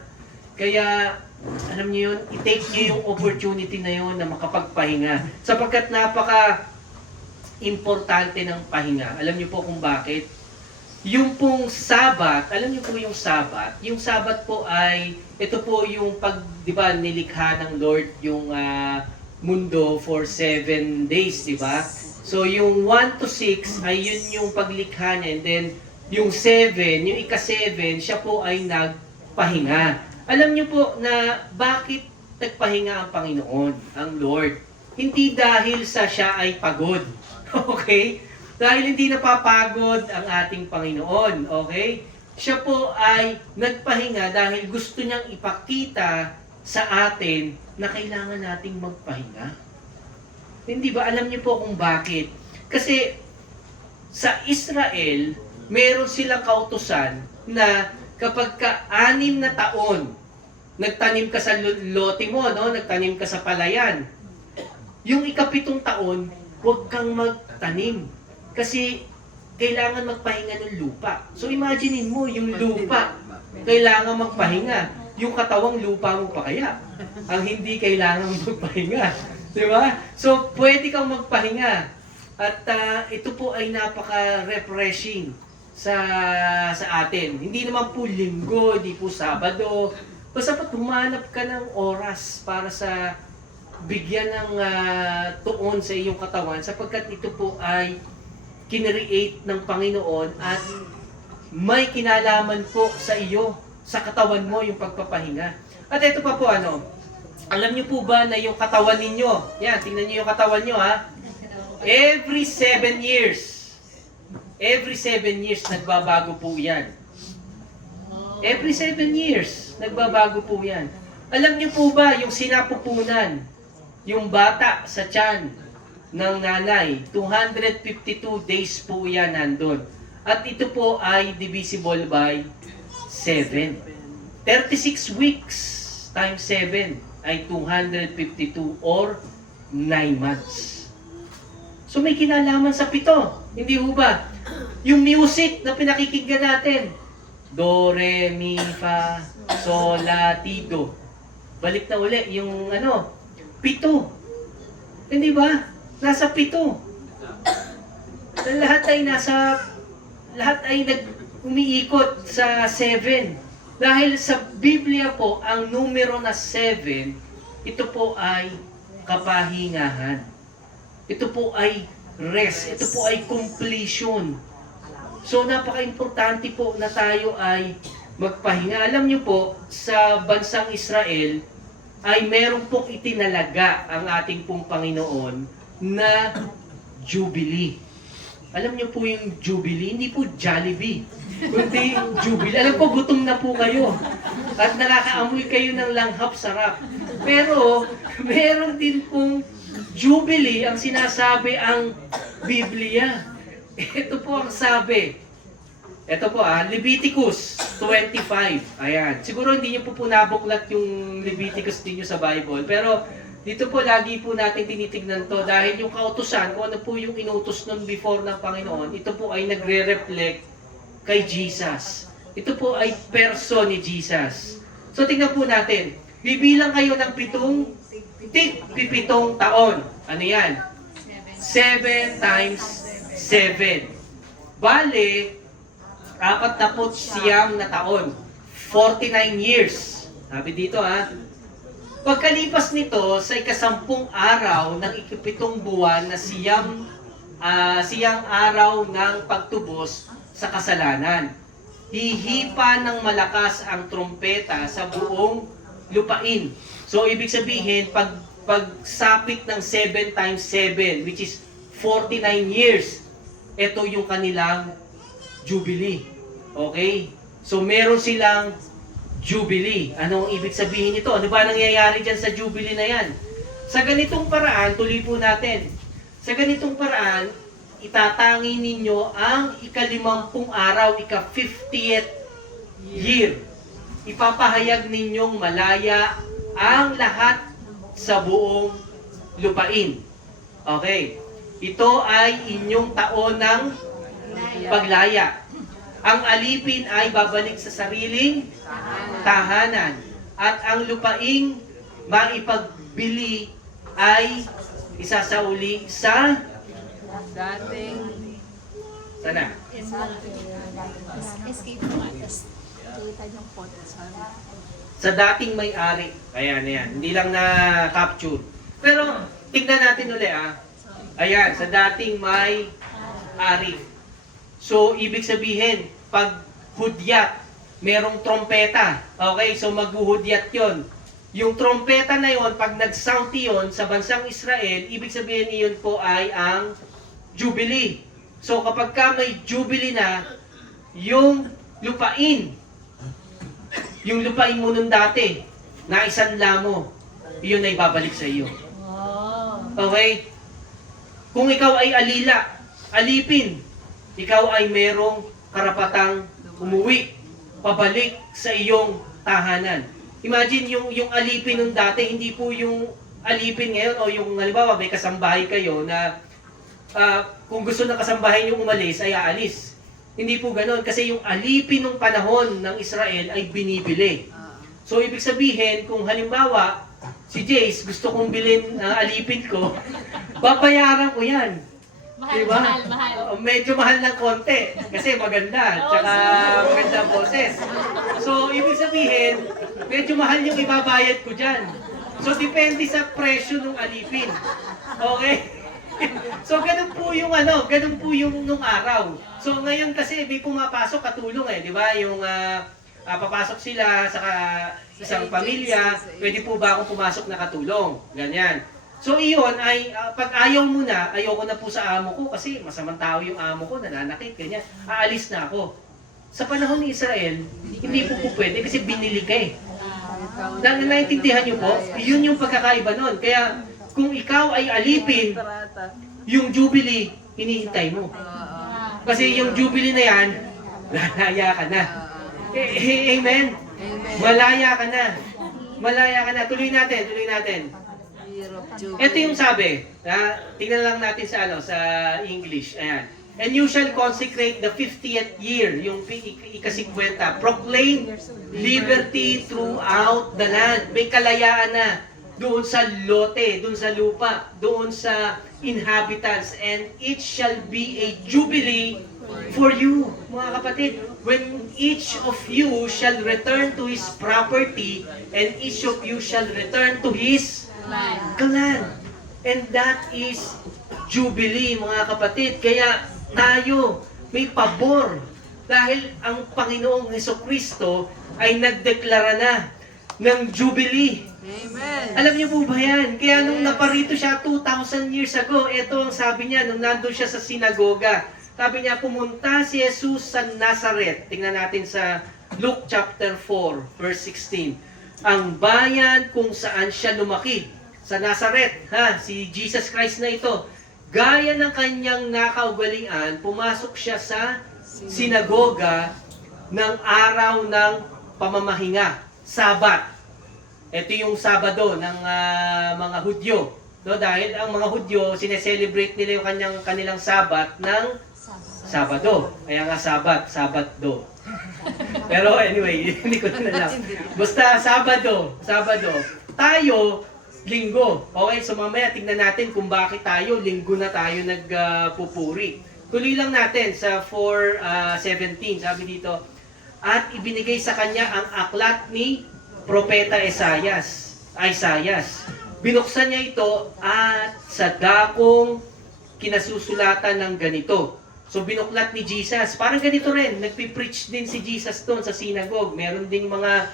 Kaya, alam niyo yun, i-take niyo yung opportunity na yun na makapagpahinga. Sapagkat napaka-importante ng pahinga. Alam niyo po kung bakit? Yung pong Sabat, alam niyo po yung Sabat? Yung Sabat po ay, ito po yung di ba, nilikha ng Lord yung mundo for 7 days, di ba? So, yung 1 to 6 ay yun yung paglikha niya. And then, yung 7, yung ika-7, siya po ay nagpahinga. Alam niyo po na bakit nagpahinga ang Panginoon, ang Lord? Hindi dahil siya ay pagod. Okay? Dahil hindi napapagod ang ating Panginoon. Okay? Siya po ay nagpahinga dahil gusto niyang ipakita sa atin na kailangan nating magpahinga. Hindi ba? Alam niyo po kung bakit. Kasi sa Israel, meron silang kautusan na kapag ka-6 na taon, nagtanim ka sa lote mo, no? Nagtanim ka sa palayan. Yung ika-7 taon, huwag kang magtanim. Kasi kailangan magpahinga ng lupa. So imaginein mo, yung lupa, kailangan magpahinga. Yung katawang lupa mo pa kaya. Ang hindi kailangan magpahinga. Di ba? So pwede kang magpahinga. At ito po ay napaka-refreshing sa atin. Hindi naman po linggo, hindi po Sabado. Basta pa humanap ka ng oras para sa bigyan ng tuon sa iyong katawan sapagkat ito po ay kinreate ng Panginoon at may kinalaman po sa iyo, sa katawan mo yung pagpapahinga. At ito pa po alam niyo po ba na yung katawan ninyo, yan, tingnan niyo yung katawan niyo every 7 years, nagbabago po yan. Every 7 years, nagbabago po yan. Alam niyo po ba, yung sinapupunan, yung bata sa tiyan ng nanay, 252 days po yan nandun. At ito po ay divisible by 7. 36 weeks times 7 ay 252 or 9 months. So may kinalaman sa 7, hindi ho ba? Yung music na pinakikinggan natin, Do, Re, Mi, Fa, Sol, La, Ti, Do. Balik na uli yung 7. Hindi ba? Nasa 7. Lahat ay umiikot sa 7. Dahil sa Biblia po, ang numero na 7, ito po ay kapahingahan. Ito po ay rest. Ito po ay completion. So napaka-importante po na tayo ay magpahinga. Alam niyo po, sa bansang Israel ay meron pong itinalaga ang ating pong Panginoon na Jubilee. Alam niyo po yung Jubilee, hindi po Jollibee, kundi Jubilee. Alam po, gutom na po kayo at nakakaamoy kayo ng langhap sarap. Pero meron din pong Jubilee ang sinasabi ang Biblia. Ito po ang sabi. Ito po Leviticus 25. Ayan. Siguro hindi niyo po nabuklat yung Leviticus ninyo sa Bible. Pero dito po lagi po natin tinitignan to dahil yung kautusan, kung ano po yung inutos nun before ng Panginoon, ito po ay nagre-reflect kay Jesus. Ito po ay person ni Jesus. So tingnan po natin. Bibilang kayo ng 7 taon. Ano yan? 7 times 7. Bale, 49 na taon. 49 years. Sabi dito Pagkalipas nito sa ika-10 araw ng ika-7 buwan na siyang araw ng pagtubos sa kasalanan. Hihipa ng malakas ang trompeta sa buong lupain. So ibig sabihin, pagsapit ng 7 times 7, which is 49 years, ito yung kanilang Jubilee. Okay? So meron silang Jubilee. Anong ibig sabihin nito? Ano ba nangyayari dyan sa Jubilee na yan? Sa ganitong paraan, tuloy po natin. Sa ganitong paraan, itatangi ninyo ang ika-50 araw, ika-50th year. Ipapahayag ninyong malaya ang lahat sa buong lupain. Okay. Ito ay inyong taon ng paglaya. Ang alipin ay babalik sa sariling tahanan. At ang lupaing maipagbili ay isasauli sa dating sana? Escape artist. Kita yung photo sa Sa dating may-ari. Ayan. Hindi lang na-capture. Pero, tingnan natin ulit Ayan, sa dating may-ari. So, ibig sabihin, pag hudyat, merong trompeta. Okay, so maghuhudyat yon. Yung trompeta na yon, pag nag-sound yon sa bansang Israel, ibig sabihin iyon po ay ang Jubilee. So, kapag ka may Jubilee na, yung lupain mo nung dati, na isanla mo, yun ay babalik sa iyo. Okay? Kung ikaw ay alipin, ikaw ay merong karapatang umuwi, pabalik sa iyong tahanan. Imagine yung alipin nung dati, hindi po yung alipin ngayon o yung halimbawa may kasambahay kayo na kung gusto ng kasambahay yung umalis ay aalis. Hindi po ganoon kasi yung alipin nung panahon ng Israel ay binibili. So ibig sabihin kung halimbawa si Jace gusto kong bilhin alipin ko, babayaran ko yan. Mahal, Diba? mahal. Medyo mahal ng konti kasi maganda, tsaka maganda boses. So, ibig sabihin, medyo mahal yung ibabayad ko dyan. So, depende sa presyo ng alipin. Okay? So, ganun po yung nung araw. So, ngayon kasi may pumapasok katulong di ba? Yung papasok sila sa isang pamilya, pwede po ba akong pumasok na katulong? Ganyan. So iyon ay, pag ayaw mo na, ayoko na po sa amo ko kasi masamang tao yung amo ko, nananakit, ganyan, aalis na ako. Sa panahon ni Israel, hindi po pwede kasi binili ka eh. Naintindihan niyo po? Yun yung pagkakaiba nun. Kaya kung ikaw ay alipin, yung Jubilee, hinihintay mo. Kasi yung Jubilee na yan, lalaya ka na. Amen? Malaya ka na. Malaya ka na. Tuloy natin. Ito yung sabi, tingnan lang natin sa English. Ayan. And you shall consecrate the 50th year, yung ika-50. Proclaim liberty throughout the land. May kalayaan na doon sa lote, doon sa lupa, doon sa inhabitants. And it shall be a jubilee for you, mga kapatid. When each of you shall return to his property, and each of you shall return to his clan. And that is Jubilee, mga kapatid. Kaya tayo may pabor dahil ang Panginoong Hesukristo ay nagdeklara na ng Jubilee. Amen. Alam niyo po ba yan? Kaya nung naparito siya 2,000 years ago, ito ang sabi niya nung nandun siya sa sinagoga. Sabi niya, pumunta si Jesus sa Nazareth. Tingnan natin sa Luke chapter 4, verse 16. Ang bayan kung saan siya lumaki. Sa Nazareth, si Jesus Christ na ito. Gaya ng kanyang nakaugalian, pumasok siya sa sinagoga ng araw ng pamamahinga, Sabat. Ito yung Sabado ng mga Hudyo. No, dahil ang mga Hudyo, sineselebrate nila yung kanilang Sabat ng Sabado. Kaya nga Sabado. Pero anyway, hindi ko na alam. Basta Sabado. Tayo, Linggo. Okay, so mamaya tingnan natin kung bakit Linggo na tayo nagpupuri. Tuloy lang natin sa 4:17. Sabi dito, at ibinigay sa kanya ang aklat ni Propeta Isaias. Binuksan niya ito at sa dakong kinasusulatan ng ganito. So binuklat ni Jesus. Parang ganito rin, nagpipreach din si Jesus doon sa synagogue. Meron ding mga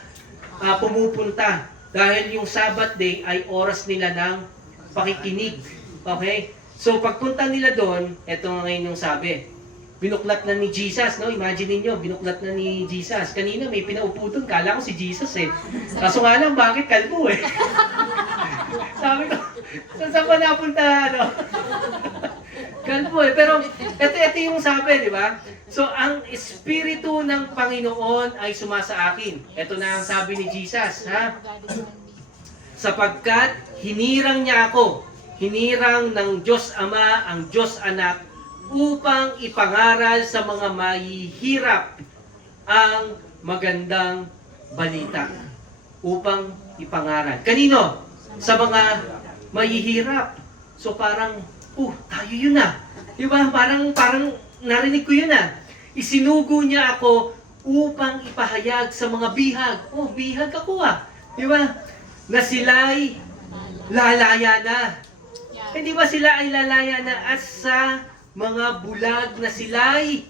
pumupunta. Dahil yung Sabbath day ay oras nila ng pakikinig. Okay? So pagpunta nila doon, eto ngayon yung sabi. Binuklat na ni Jesus, no? Imagine niyo, binuklat na ni Jesus. Kanina may pinaupo doon, kala ko si Jesus eh. Kaso nga lang, bakit kalbo eh? Sabi ko, saan pa napunta, kalbo eh. Pero ito yung sabi, di ba? So ang Espiritu ng Panginoon ay sumasa akin. Ito na ang sabi ni Jesus, sapagkat hinirang niya ako, hinirang ng Diyos Ama ang Diyos Anak upang ipangaral sa mga mahihirap ang magandang balita. Upang ipangaral. Kanino? Sa mga mahihirap. So parang, tayo yun na. Diba? Parang narinig ko yun Isinugo niya ako upang ipahayag sa mga bihag. Bihag ako Diba? Na sila'y lalaya na. Di ba sila ay lalaya na at sa mga bulag na sila'y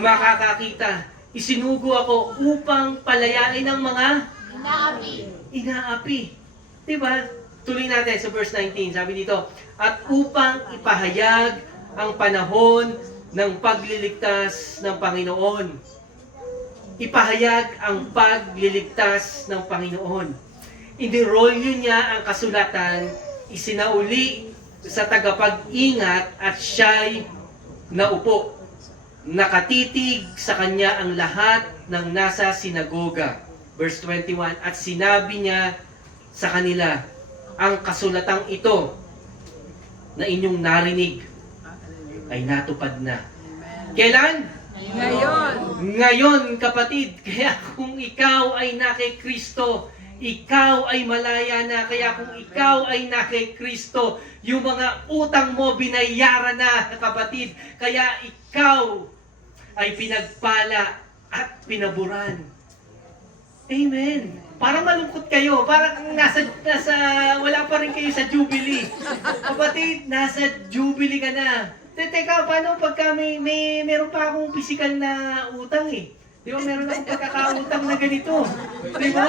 makakakita. Isinugo ako upang palayain ng mga inaapi. Diba? Tuloy natin sa verse 19. Sabi dito, at upang ipahayag ang panahon ng pagliligtas ng Panginoon. Ipahayag ang pagliligtas ng Panginoon. Inirolyo niya ang kasulatan, isinauli sa tagapag-ingat at siya'y naupo. Nakatitig sa kanya ang lahat ng nasa sinagoga. Verse 21, at sinabi niya sa kanila, ang kasulatang ito na inyong narinig ay natupad na. Kailan? Ngayon. Ngayon, kapatid. Kaya kung ikaw ay na kay Kristo, ikaw ay malaya na. Kaya kung ikaw ay na kay Kristo, yung mga utang mo binayaran na, kapatid. Kaya ikaw ay pinagpala at pinaburan. Amen. Parang malungkot kayo. Parang wala pa rin kayo sa Jubilee. Kapatid, nasa Jubilee ka na. Teka, paano pagka meron pa akong physical na utang eh? Di ba meron akong pagkakautang na ganito? Di ba?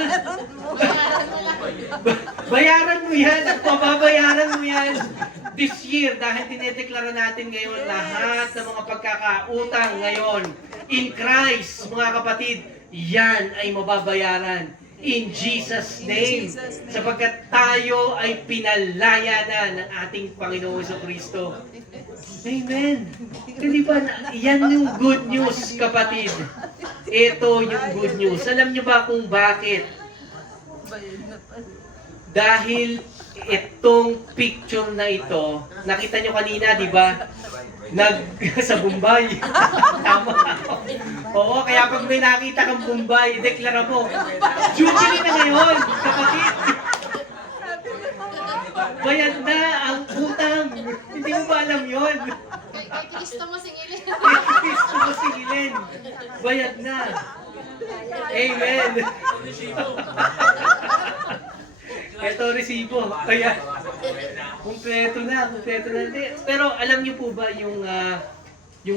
Bayaran mo yan at pababayaran mo yan this year dahil dinedeklara natin ngayon lahat ng mga pagkakautang ngayon in Christ, mga kapatid, yan ay mababayaran in Jesus' name. Sapagkat tayo ay pinalaya na ng ating Panginoong Kristo. Amen. Hindi ba, yan yung good news, kapatid. Ito yung good news. Alam niyo ba kung bakit? Dahil itong picture na ito, nakita niyo kanina, di ba? Sa Bombay. Tama ako. Oo, kaya pag may nakita kang Bombay, deklara mo, Jubilee na ngayon, kapatid. Bayad na ang utang. Hindi mo ba alam yun? Kay Kristo mo singilin. Kay Kristo mo singilin. Bayad na. Amen. Ito resibo. Kaya, kumpleto na. Pero alam niyo po ba yung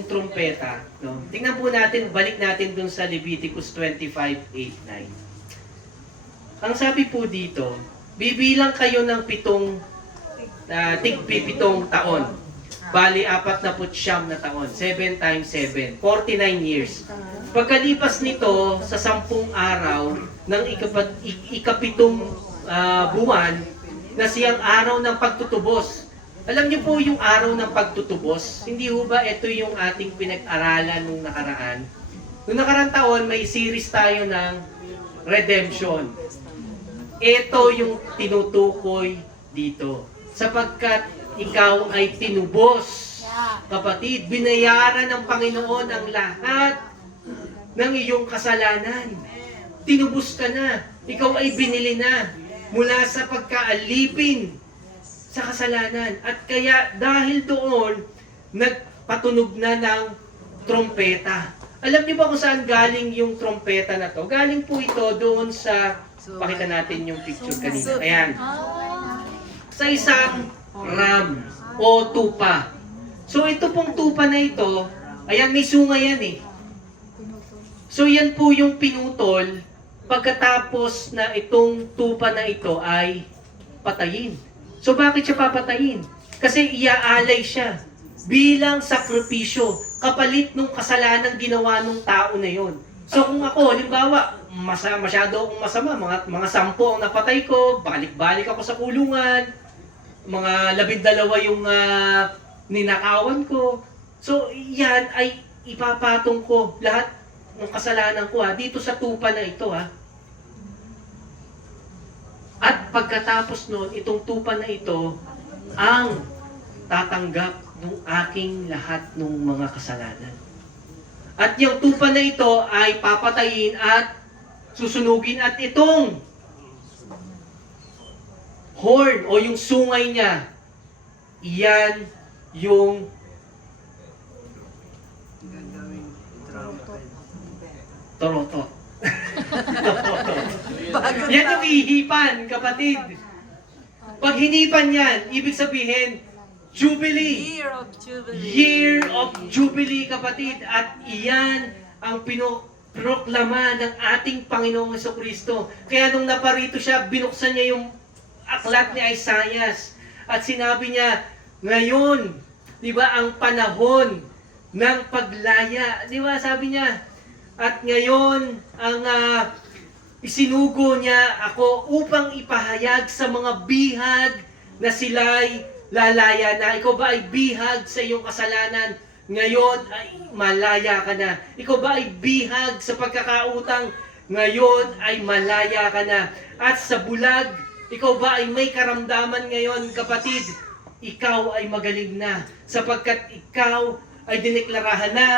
trumpeta? No? Tingnan po natin, balik natin dun sa Leviticus 25:8-9. Ang sabi po dito, bibilang kayo ng tig-7 taon. Bali, 49 na taon. 7 times 7. 49 years. Pagkalipas nito, sa 10 araw, ng ikapitong buwan, na siyang araw ng pagtutubos. Alam niyo po yung araw ng pagtutubos? Hindi ho ba ito yung ating pinag-aralan nung nakaraan? Nung nakaraan taon, may series tayo ng Redemption. Ito yung tinutukoy dito. Sapagkat ikaw ay tinubos, kapatid. Binayaran ng Panginoon ang lahat ng iyong kasalanan. Tinubos ka na. Ikaw ay binili na mula sa pagkaalipin sa kasalanan. At kaya dahil doon, nagpatunog na ng trompeta. Alam niyo ba kung saan galing yung trompeta na to? Galing po ito doon sa, pakita natin yung picture kanina. Ayan. Sa isang ram o tupa. So ito pong tupa na ito, ayan, may sunga yan eh. So yan po yung pinutol pagkatapos na itong tupa na ito ay patayin. So bakit siya papatayin? Kasi iaalay siya bilang sakripisyo kapalit nung kasalanang ginawa nung tao na yon. So kung ako, halimbawa, masyado akong masama, mga 10 ang napatay ko, balik-balik ako sa kulungan, mga 12 yung ninakawan ko. So, yan ay ipapatong ko lahat ng kasalanan ko dito sa tupa na ito At pagkatapos nun, itong tupa na ito ang tatanggap ng aking lahat ng mga kasalanan. At yung tupa na ito ay papatayin at susunugin at itong horn o yung sungay niya, iyan yung torotot. Yan yung ihipan, kapatid. Pag hinipan yan, ibig sabihin, Jubilee. Year of Jubilee. Year of Jubilee, kapatid. At iyan ang pinoproklama ng ating Panginoong Jesucristo. Kaya nung naparito siya, binuksan niya yung aklat ni Isaias. At sinabi niya, ngayon, di ba, ang panahon ng paglaya. Di ba, sabi niya, at ngayon, ang isinugo niya ako upang ipahayag sa mga bihag na sila'y lalaya na? Ikaw ba ay bihag sa iyong kasalanan? Ngayon ay malaya ka na. Ikaw ba ay bihag sa pagkakautang? Ngayon ay malaya ka na. At sa bulag, ikaw ba ay may karamdaman ngayon, kapatid? Ikaw ay magaling na, sapagkat ikaw ay dineklarahan na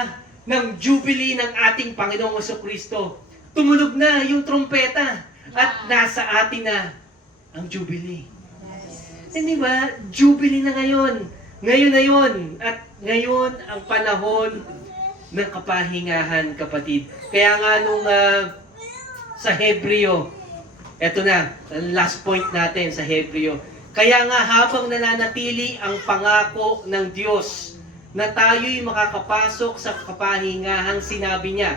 ng jubilee ng ating Panginoong Jesucristo. Tumulog na yung trumpeta at nasa atin na ang jubilee. Hindi ba? Jubilee na ngayon. Ngayon na yun. At ngayon ang panahon ng kapahingahan, kapatid. Kaya nga nung sa Hebreo, eto na, last point natin sa Hebreo. Kaya nga habang nananatili ang pangako ng Diyos na tayo'y makakapasok sa kapahingahang sinabi niya.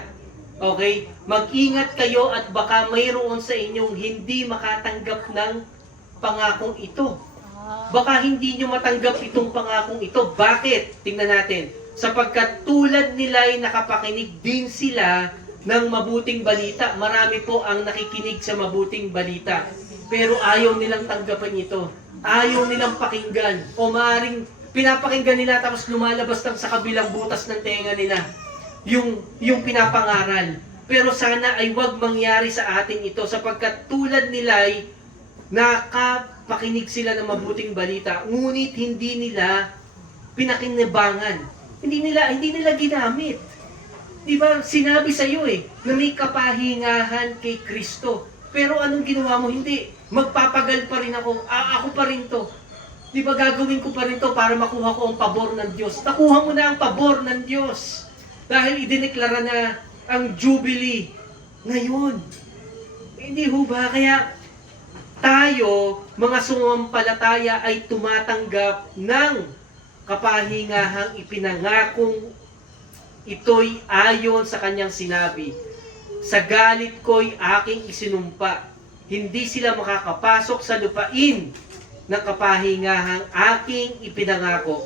Okay? Mag-ingat kayo at baka mayroon sa inyong hindi makatanggap ng pangakong ito. Baka hindi nyo matanggap itong pangakong ito. Bakit? Tingnan natin. Sapagkat tulad nila ay nakapakinig din sila ng mabuting balita. Marami po ang nakikinig sa mabuting balita. Pero ayaw nilang tanggapin ito. Ayaw nilang pakinggan. O maaaring pinapakinggan nila tapos lumalabas lang sa kabilang butas ng tenga nila yung pinapangaral. Pero sana ay wag mangyari sa atin ito sapagkat tulad nila ay nakapakinig sila ng mabuting balita, ngunit hindi nila pinakinabangan. Hindi nila ginamit. Di ba? Sinabi sa iyo na may kapahingahan kay Kristo. Pero anong ginawa mo? Hindi. Magpapagal pa rin ako. Ako pa rin to. Di ba gagawin ko pa rin to para makuha ko ang pabor ng Diyos? Nakuha mo na ang pabor ng Diyos. Dahil idineklara na ang Jubilee ngayon. Hindi ho ba? Kaya tayo, mga sumampalataya, ay tumatanggap ng kapahingahang ipinangakong ito'y ayon sa kanyang sinabi. Sa galit ko'y aking isinumpa. Hindi sila makakapasok sa lupain ng kapahingahang aking ipinangako.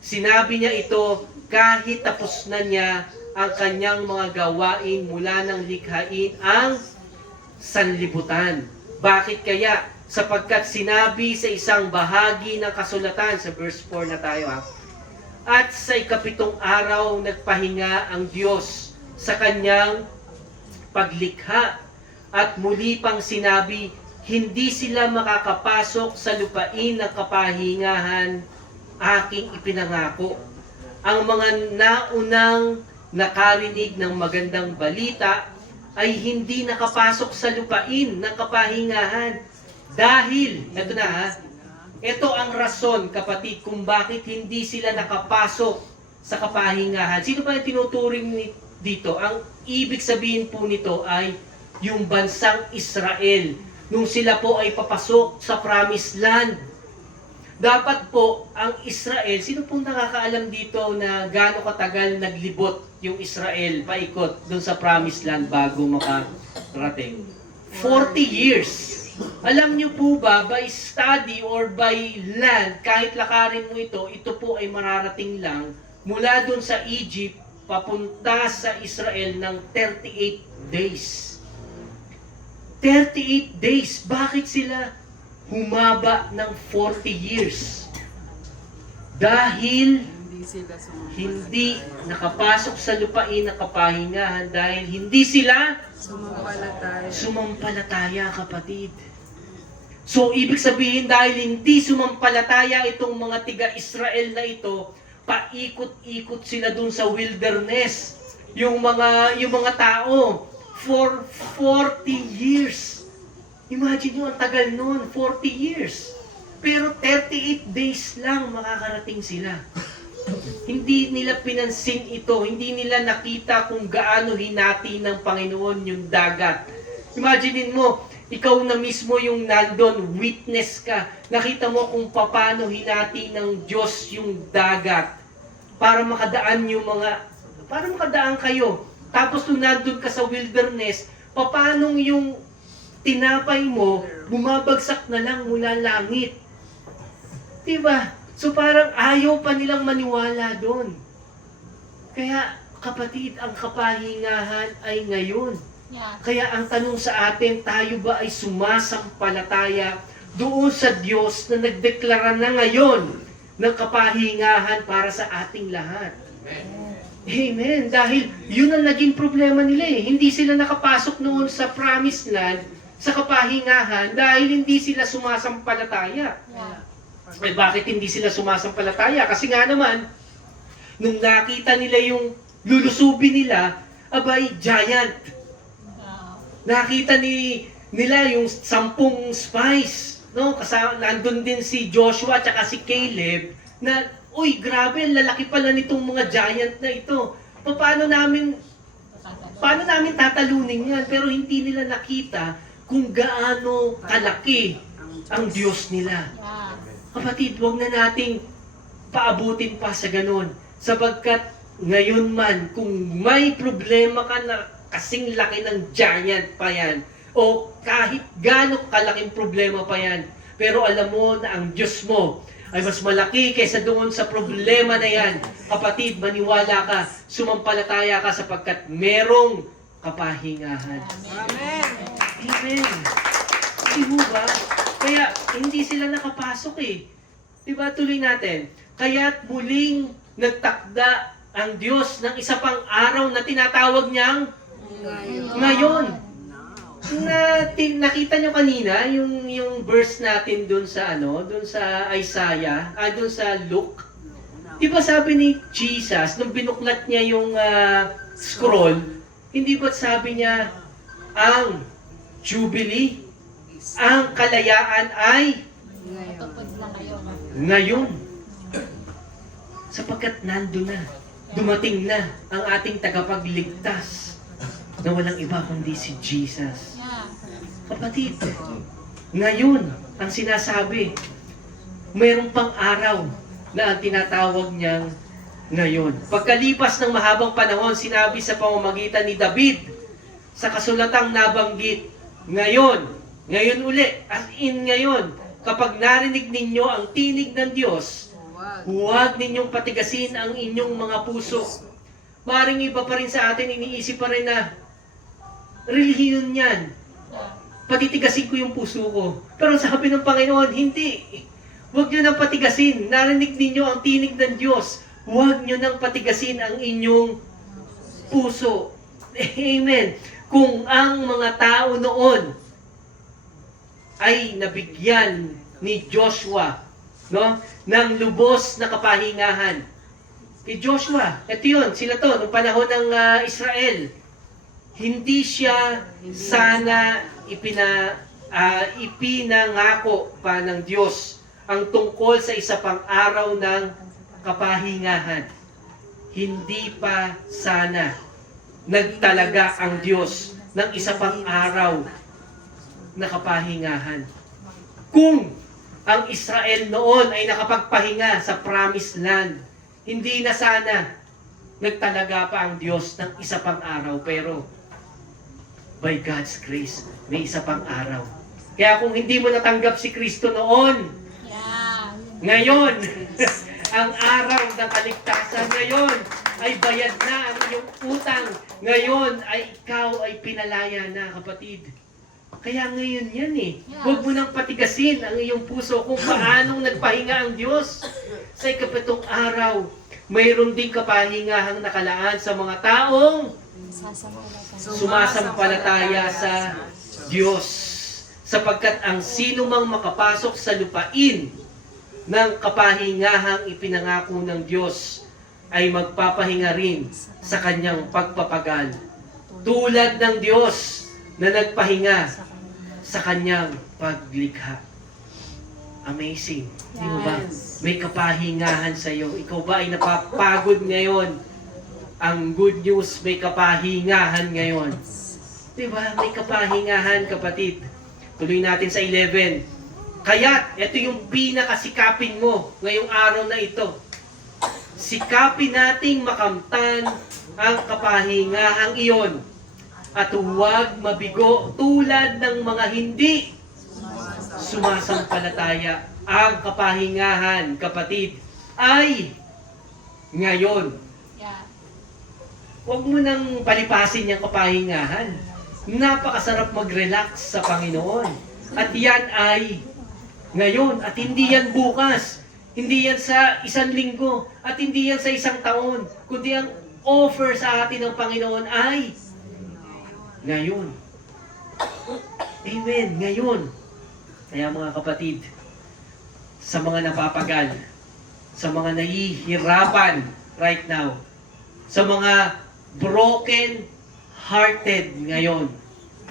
Sinabi niya ito kahit tapos na niya ang kanyang mga gawain mula ng likhain ang sanlibutan. Bakit kaya? Sapagkat sinabi sa isang bahagi ng kasulatan, sa verse 4 na tayo at sa ikapitong araw nagpahinga ang Diyos sa kanyang paglikha. At muli pang sinabi, hindi sila makakapasok sa lupain ng kapahingahan aking ipinangako. Ang mga naunang nakarinig ng magandang balita ay hindi nakapasok sa lupain ng kapahingahan. Dahil, ito ang rason, kapatid, kung bakit hindi sila nakapasok sa kapahingahan. Sino ba yung tinuturing dito? Ang ibig sabihin po nito ay yung bansang Israel, nung sila po ay papasok sa promised land. Dapat po, ang Israel, sino pong nakakaalam dito na gaano katagal naglibot yung Israel paikot dun sa promised land bago makarating? 40 years. Alam niyo po ba, by study or by land, kahit lakarin mo ito po ay mararating lang mula dun sa Egypt papunta sa Israel ng 38 days. 38 days. Bakit sila humaba ng 40 years? Dahil hindi nakapasok sa lupain ng kapahingahan, dahil hindi sila sumampalataya, kapatid. So, ibig sabihin, dahil hindi sumampalataya itong mga tiga-Israel na ito, paikot-ikot sila dun sa wilderness. Yung mga tao, for 40 years. Imagine nyo, ang tagal nun, 40 years. Pero 38 days lang makakarating sila. Hindi nila pinansin ito, hindi nila nakita kung gaano hinati ng Panginoon yung dagat. Imagine mo, ikaw na mismo yung nandun, witness ka, nakita mo kung paano hinati ng Diyos yung dagat para makadaan kayo. Tapos nung nandun ka sa wilderness, paano yung tinapay mo, bumabagsak na lang mula langit. Diba? So parang ayaw pa nilang maniwala doon. Kaya kapatid, ang kapahingahan ay ngayon. Yeah. Kaya ang tanong sa atin, tayo ba ay sumasampalataya doon sa Diyos na nagdeklara na ngayon ng kapahingahan para sa ating lahat. Amen. Dahil yun ang naging problema nila eh. Hindi sila nakapasok noon sa promised land, sa kapahingahan, dahil hindi sila sumasampalataya. Yeah. Eh bakit hindi sila sumasampalataya? Kasi nga naman, nung nakita nila yung lulusubin nila, abay, giant. Nakita nila yung 10 spies. No? Kasama, nandun din si Joshua at si Caleb na, uy, grabe, lalaki pala nitong mga giant na ito. Paano namin tatalunin yan? Pero hindi nila nakita kung gaano kalaki ang Diyos nila. Yeah. Kapatid, huwag na nating paabutin pa sa ganun. Sapagkat ngayon man, kung may problema ka na kasing laki ng giant pa yan, o kahit gaano kalaking problema pa yan, pero alam mo na ang Diyos mo ay mas malaki kaysa doon sa problema na yan. Kapatid, maniwala ka, sumampalataya ka sapagkat merong kapahingahan. Amen. Amen. Di ba? Kaya hindi sila nakapasok eh. Diba? Tuloy natin. Kaya't muling nagtakda ang Diyos ng isa pang araw na tinatawag niyang ngayon. Nakita nyo kanina yung verse natin dun sa dun sa Isaiah, dun sa Luke. Di ba sabi ni Jesus nung binuklat niya yung scroll, hindi ba sabi niya ang jubilee, ang kalayaan ay Matupad na kayo. ngayon. Sapagkat nandun na, dumating na ang ating tagapagligtas na walang iba kundi si Jesus. Yeah. Kapatid, ngayon ang sinasabi, mayroong pang araw na ang tinatawag niyang ngayon. Pagkalipas ng mahabang panahon, sinabi sa pamamagitan ni David sa kasulatang nabanggit, ngayon uli, as in ngayon, kapag narinig ninyo ang tinig ng Diyos, huwag ninyong patigasin ang inyong mga puso. Maring iba pa rin sa atin, iniisip pa rin na, relihiyon yan. Patitigasin ko yung puso ko. Pero sabi ng Panginoon, hindi. Huwag nyo nang patigasin. Narinig ninyo ang tinig ng Diyos. Huwag nyo nang patigasin ang inyong puso. Amen. Kung ang mga tao noon ay nabigyan ni Joshua, no, ng lubos na kapahingahan. Kay Joshua, ito yun, sila to, nung panahon ng Israel, hindi siya sana ipinangako pa ng Diyos ang tungkol sa isa pang araw ng kapahingahan. Hindi pa sana nagtalaga ang Diyos ng isa pang araw na kapahingahan. Kung ang Israel noon ay nakapagpahinga sa promised land, hindi na sana nagtalaga pa ang Diyos ng isa pang araw. Pero by God's grace, may isa pang araw. Kaya kung hindi mo natanggap si Kristo noon, Yeah. ngayon, ang araw ng kaligtasan, ngayon ay bayad na ang iyong utang. Ngayon ay ikaw ay pinalaya na, kapatid. Kaya ngayon yan eh. Huwag mo nang patigasin ang iyong puso kung paanong nagpahinga ang Diyos. Sa ikapitong araw, mayroon din kapahingahang nakalaan sa mga taong sumasampalataya sa Diyos. Sapagkat ang sino mang makapasok sa lupain ng kapahingahang ipinangako ng Diyos ay magpapahinga rin sa kanyang pagpapagal. Tulad ng Diyos na nagpahinga sa kanyang paglikha. Amazing. Di mo ba? May kapahingahan sa iyo. Ikaw ba ay napapagod ngayon? Ang good news, may kapahingahan ngayon. Di ba? May kapahingahan, kapatid. Tuloy natin sa 11. Kaya't, ito yung pinakasikapin mo ngayong araw na ito. Sikapin nating makamtan ang kapahingahang iyon. At huwag mabigo tulad ng mga hindi sumasampalataya. Ang kapahingahan, kapatid, ay ngayon. Yeah. Huwag mo nang palipasin yung kapahingahan. Napakasarap mag-relax sa Panginoon. At yan ay ngayon, at hindi yan bukas. Hindi yan sa 1 linggo, at hindi yan sa 1 taon, kundi ang offer sa atin ng Panginoon ay ngayon. Amen, ngayon. Kaya mga kapatid, sa mga napapagal, sa mga nahihirapan right now, sa mga broken-hearted ngayon,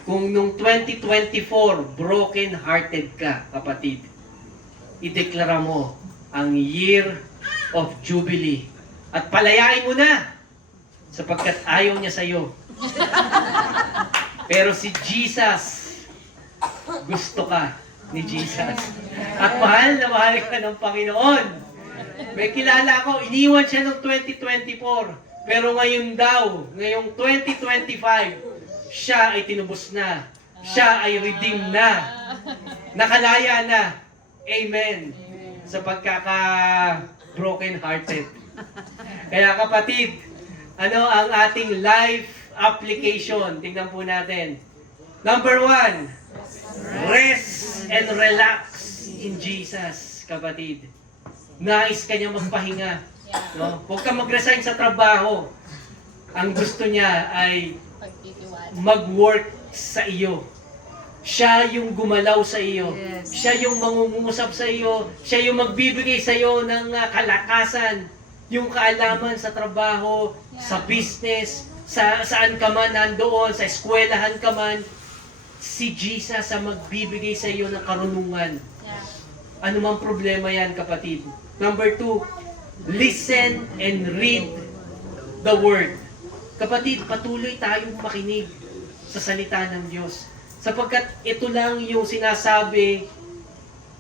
kung nung 2024, broken-hearted ka, kapatid, ideklara mo ang Year of Jubilee. At palayain mo na, sapagkat ayaw niya sa iyo. Pero si Jesus, gusto ka ni Jesus. At mahal na mahal ka ng Panginoon. May kilala ko, iniwan siya noong 2024. Pero ngayon daw, ngayong 2025, siya ay tinubos na. Siya ay redeemed na. Nakalaya na. Amen. Sa pagkaka-broken hearted. Kaya kapatid, ano ang ating life application? Tingnan po natin. Number 1, rest and relax in Jesus, kapatid. Nais ka niya magpahinga. No? Huwag ka mag-resign sa trabaho. Ang gusto niya ay Pagtitiwala. mag-work sa iyo. Siya yung gumalaw sa iyo. Yes. Siya yung mangungusap sa iyo. Siya yung magbibigay sa iyo ng kalakasan, yung kaalaman sa trabaho, sa business, saan ka man nandoon, sa eskwelahan ka man. Si Jesus ang magbibigay sa iyo ng karunungan. Yeah. Ano mang problema yan, kapatid. Number 2, listen and read the Word. Kapatid, patuloy tayong makinig sa salita ng Diyos. Sapagkat ito lang yung sinasabi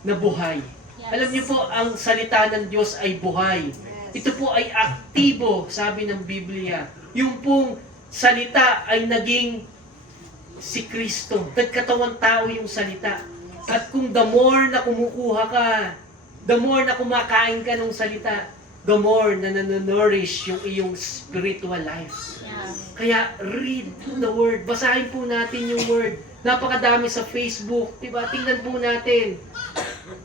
na buhay. Yes. Alam niyo po, ang salita ng Diyos ay buhay. Ito po ay aktibo, sabi ng Biblia. Yung pong salita ay naging si Kristo. Nagkatawang tao yung salita. At kung the more na kumukuha ka, the more na kumakain ka ng salita, the more na nananourish yung iyong spiritual life. Yeah. Kaya read the Word. Basahin po natin yung Word. Napakadami sa Facebook. Diba? Tingnan po natin.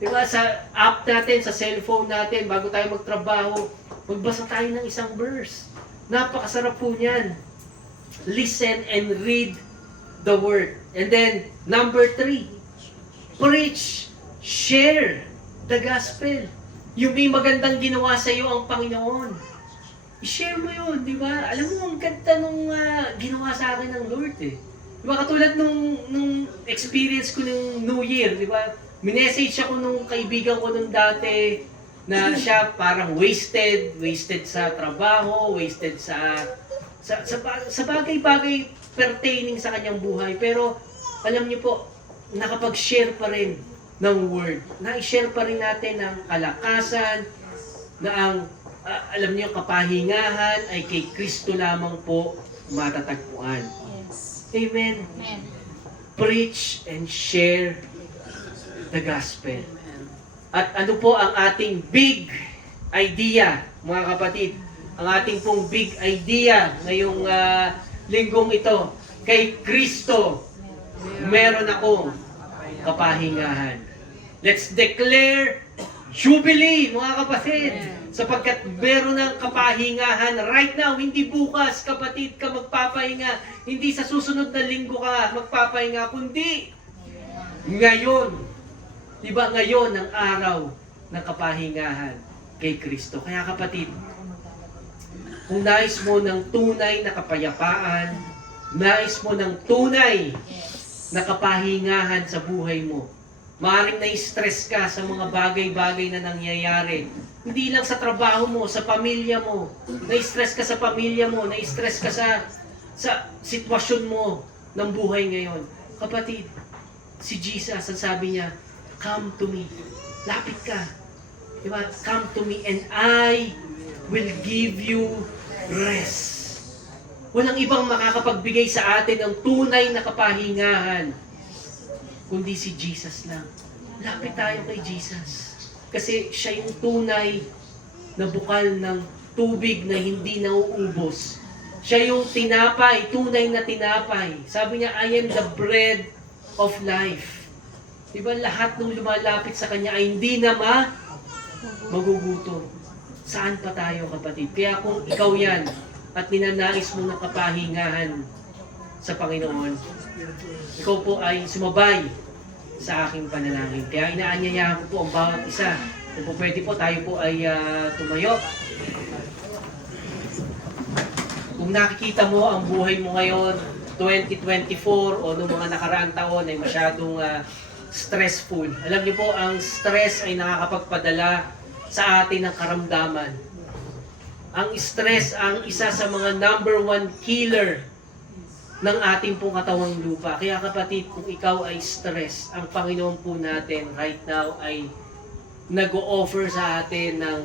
Diba? Sa app natin, sa cellphone natin, bago tayo magtrabaho, magbasa tayo ng isang verse. Napakasarap po niyan. Listen and read the Word. And then, number 3, preach, share the gospel. Yung may magandang ginawa sa iyo ang Panginoon. I-share mo yun, di ba? Alam mo, ang ganda nung ginawa sa akin ng Lord eh. Di ba? Katulad nung experience ko ng New Year, di ba? Minessage ako nung kaibigan ko nung dati na siya parang wasted sa trabaho, wasted sa bagay-bagay pertaining sa kanyang buhay. Pero alam niyo po, nakapag-share pa rin ng Word. Na-share pa rin natin ng kalakasan na ang alam niyo, kapahingahan ay kay Kristo lamang po matatagpuan. Yes. Amen. Amen. Preach and share the gospel. At ano po ang ating big idea, mga kapatid? Ang ating pong big idea ngayong linggong ito, kay Kristo, meron akong kapahingahan. Let's declare Jubilee, mga kapatid. Sapagkat meron ng kapahingahan right now, hindi bukas, kapatid, ka magpapahinga. Hindi sa susunod na linggo ka magpapahinga, kundi ngayon. Diba ngayon ang araw ng kapahingahan kay Kristo. Kaya kapatid, kung nais mo ng tunay na kapayapaan, nais mo ng tunay Yes. na kapahingahan sa buhay mo, maaaring na-stress ka sa mga bagay-bagay na nangyayari. Hindi lang sa trabaho mo, sa pamilya mo. Na-stress ka sa pamilya mo, na-stress ka sa sitwasyon mo ng buhay ngayon. Kapatid, si Jesus, ang sabi niya, come to me. Lapit ka. Diba? Come to me and I will give you rest. Walang ibang makakapagbigay sa atin ng tunay na kapahingahan kundi si Jesus lang. Lapit tayo kay Jesus. Kasi siya yung tunay na bukal ng tubig na hindi nauubos. Siya yung tinapay, tunay na tinapay. Sabi niya, I am the bread of life. Di ba lahat ng lumalapit sa Kanya ay hindi na magugutom? Saan pa tayo, kapatid? Kaya kung ikaw yan at ninanais mo ng kapahingahan sa Panginoon, ikaw po ay sumabay sa aking panalangin. Kaya inaanyayahan ko po ang bawat isa. Kung po pwede po, tayo po ay tumayo. Kung nakikita mo ang buhay mo ngayon, 2024 o noong mga nakaraang taon ay masyadong stressful. Alam niyo po, ang stress ay nakakapagpadala sa atin ng karamdaman. Ang stress ang isa sa mga number one killer ng ating pong katawang lupa. Kaya kapatid, kung ikaw ay stress, ang Panginoon po natin right now ay nag-o-offer sa atin ng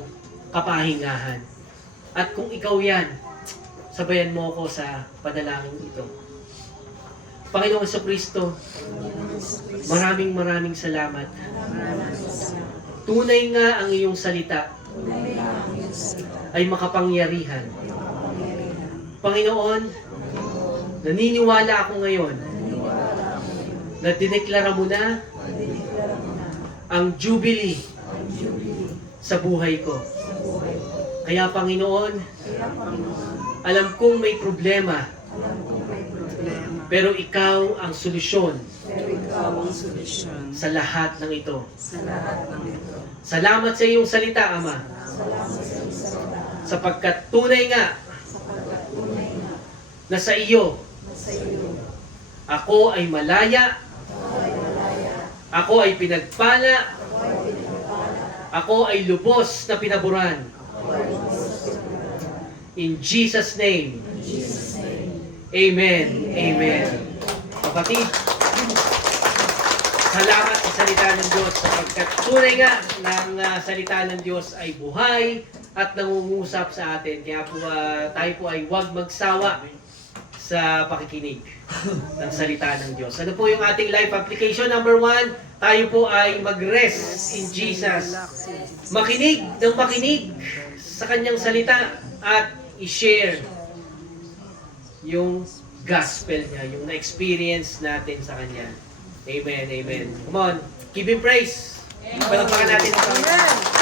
kapahingahan. At kung ikaw yan, sabayan mo ako sa panalangin ito. Panginoong Jesucristo, maraming salamat. Tunay nga ang iyong salita ay makapangyarihan. Panginoon, naniniwala ako ngayon na dineklara mo na ang jubilee sa buhay ko. Kaya Panginoon, alam kong may problema, pero ikaw ang solusyon sa lahat ng ito. Salamat sa iyong salita, Ama. Sapagkat tunay nga na sa iyo ako ay malaya, ako ay pinagpala, ako ay lubos na pinaburan. In Jesus' name. Amen. Amen. Kapatid, salamat sa salita ng Diyos sapagkat tunay nga ng salita ng Diyos ay buhay at nangungusap sa atin. Kaya po tayo po ay huwag magsawa sa pakikinig ng salita ng Diyos. Ano po yung ating life application? Number 1, tayo po ay mag-rest in Jesus. Makinig ng makinig sa kanyang salita at i-share yung gospel niya, yung na-experience natin sa kanya. Amen, amen. Come on, give Him praise. Palakpakan natin ang Panginoon.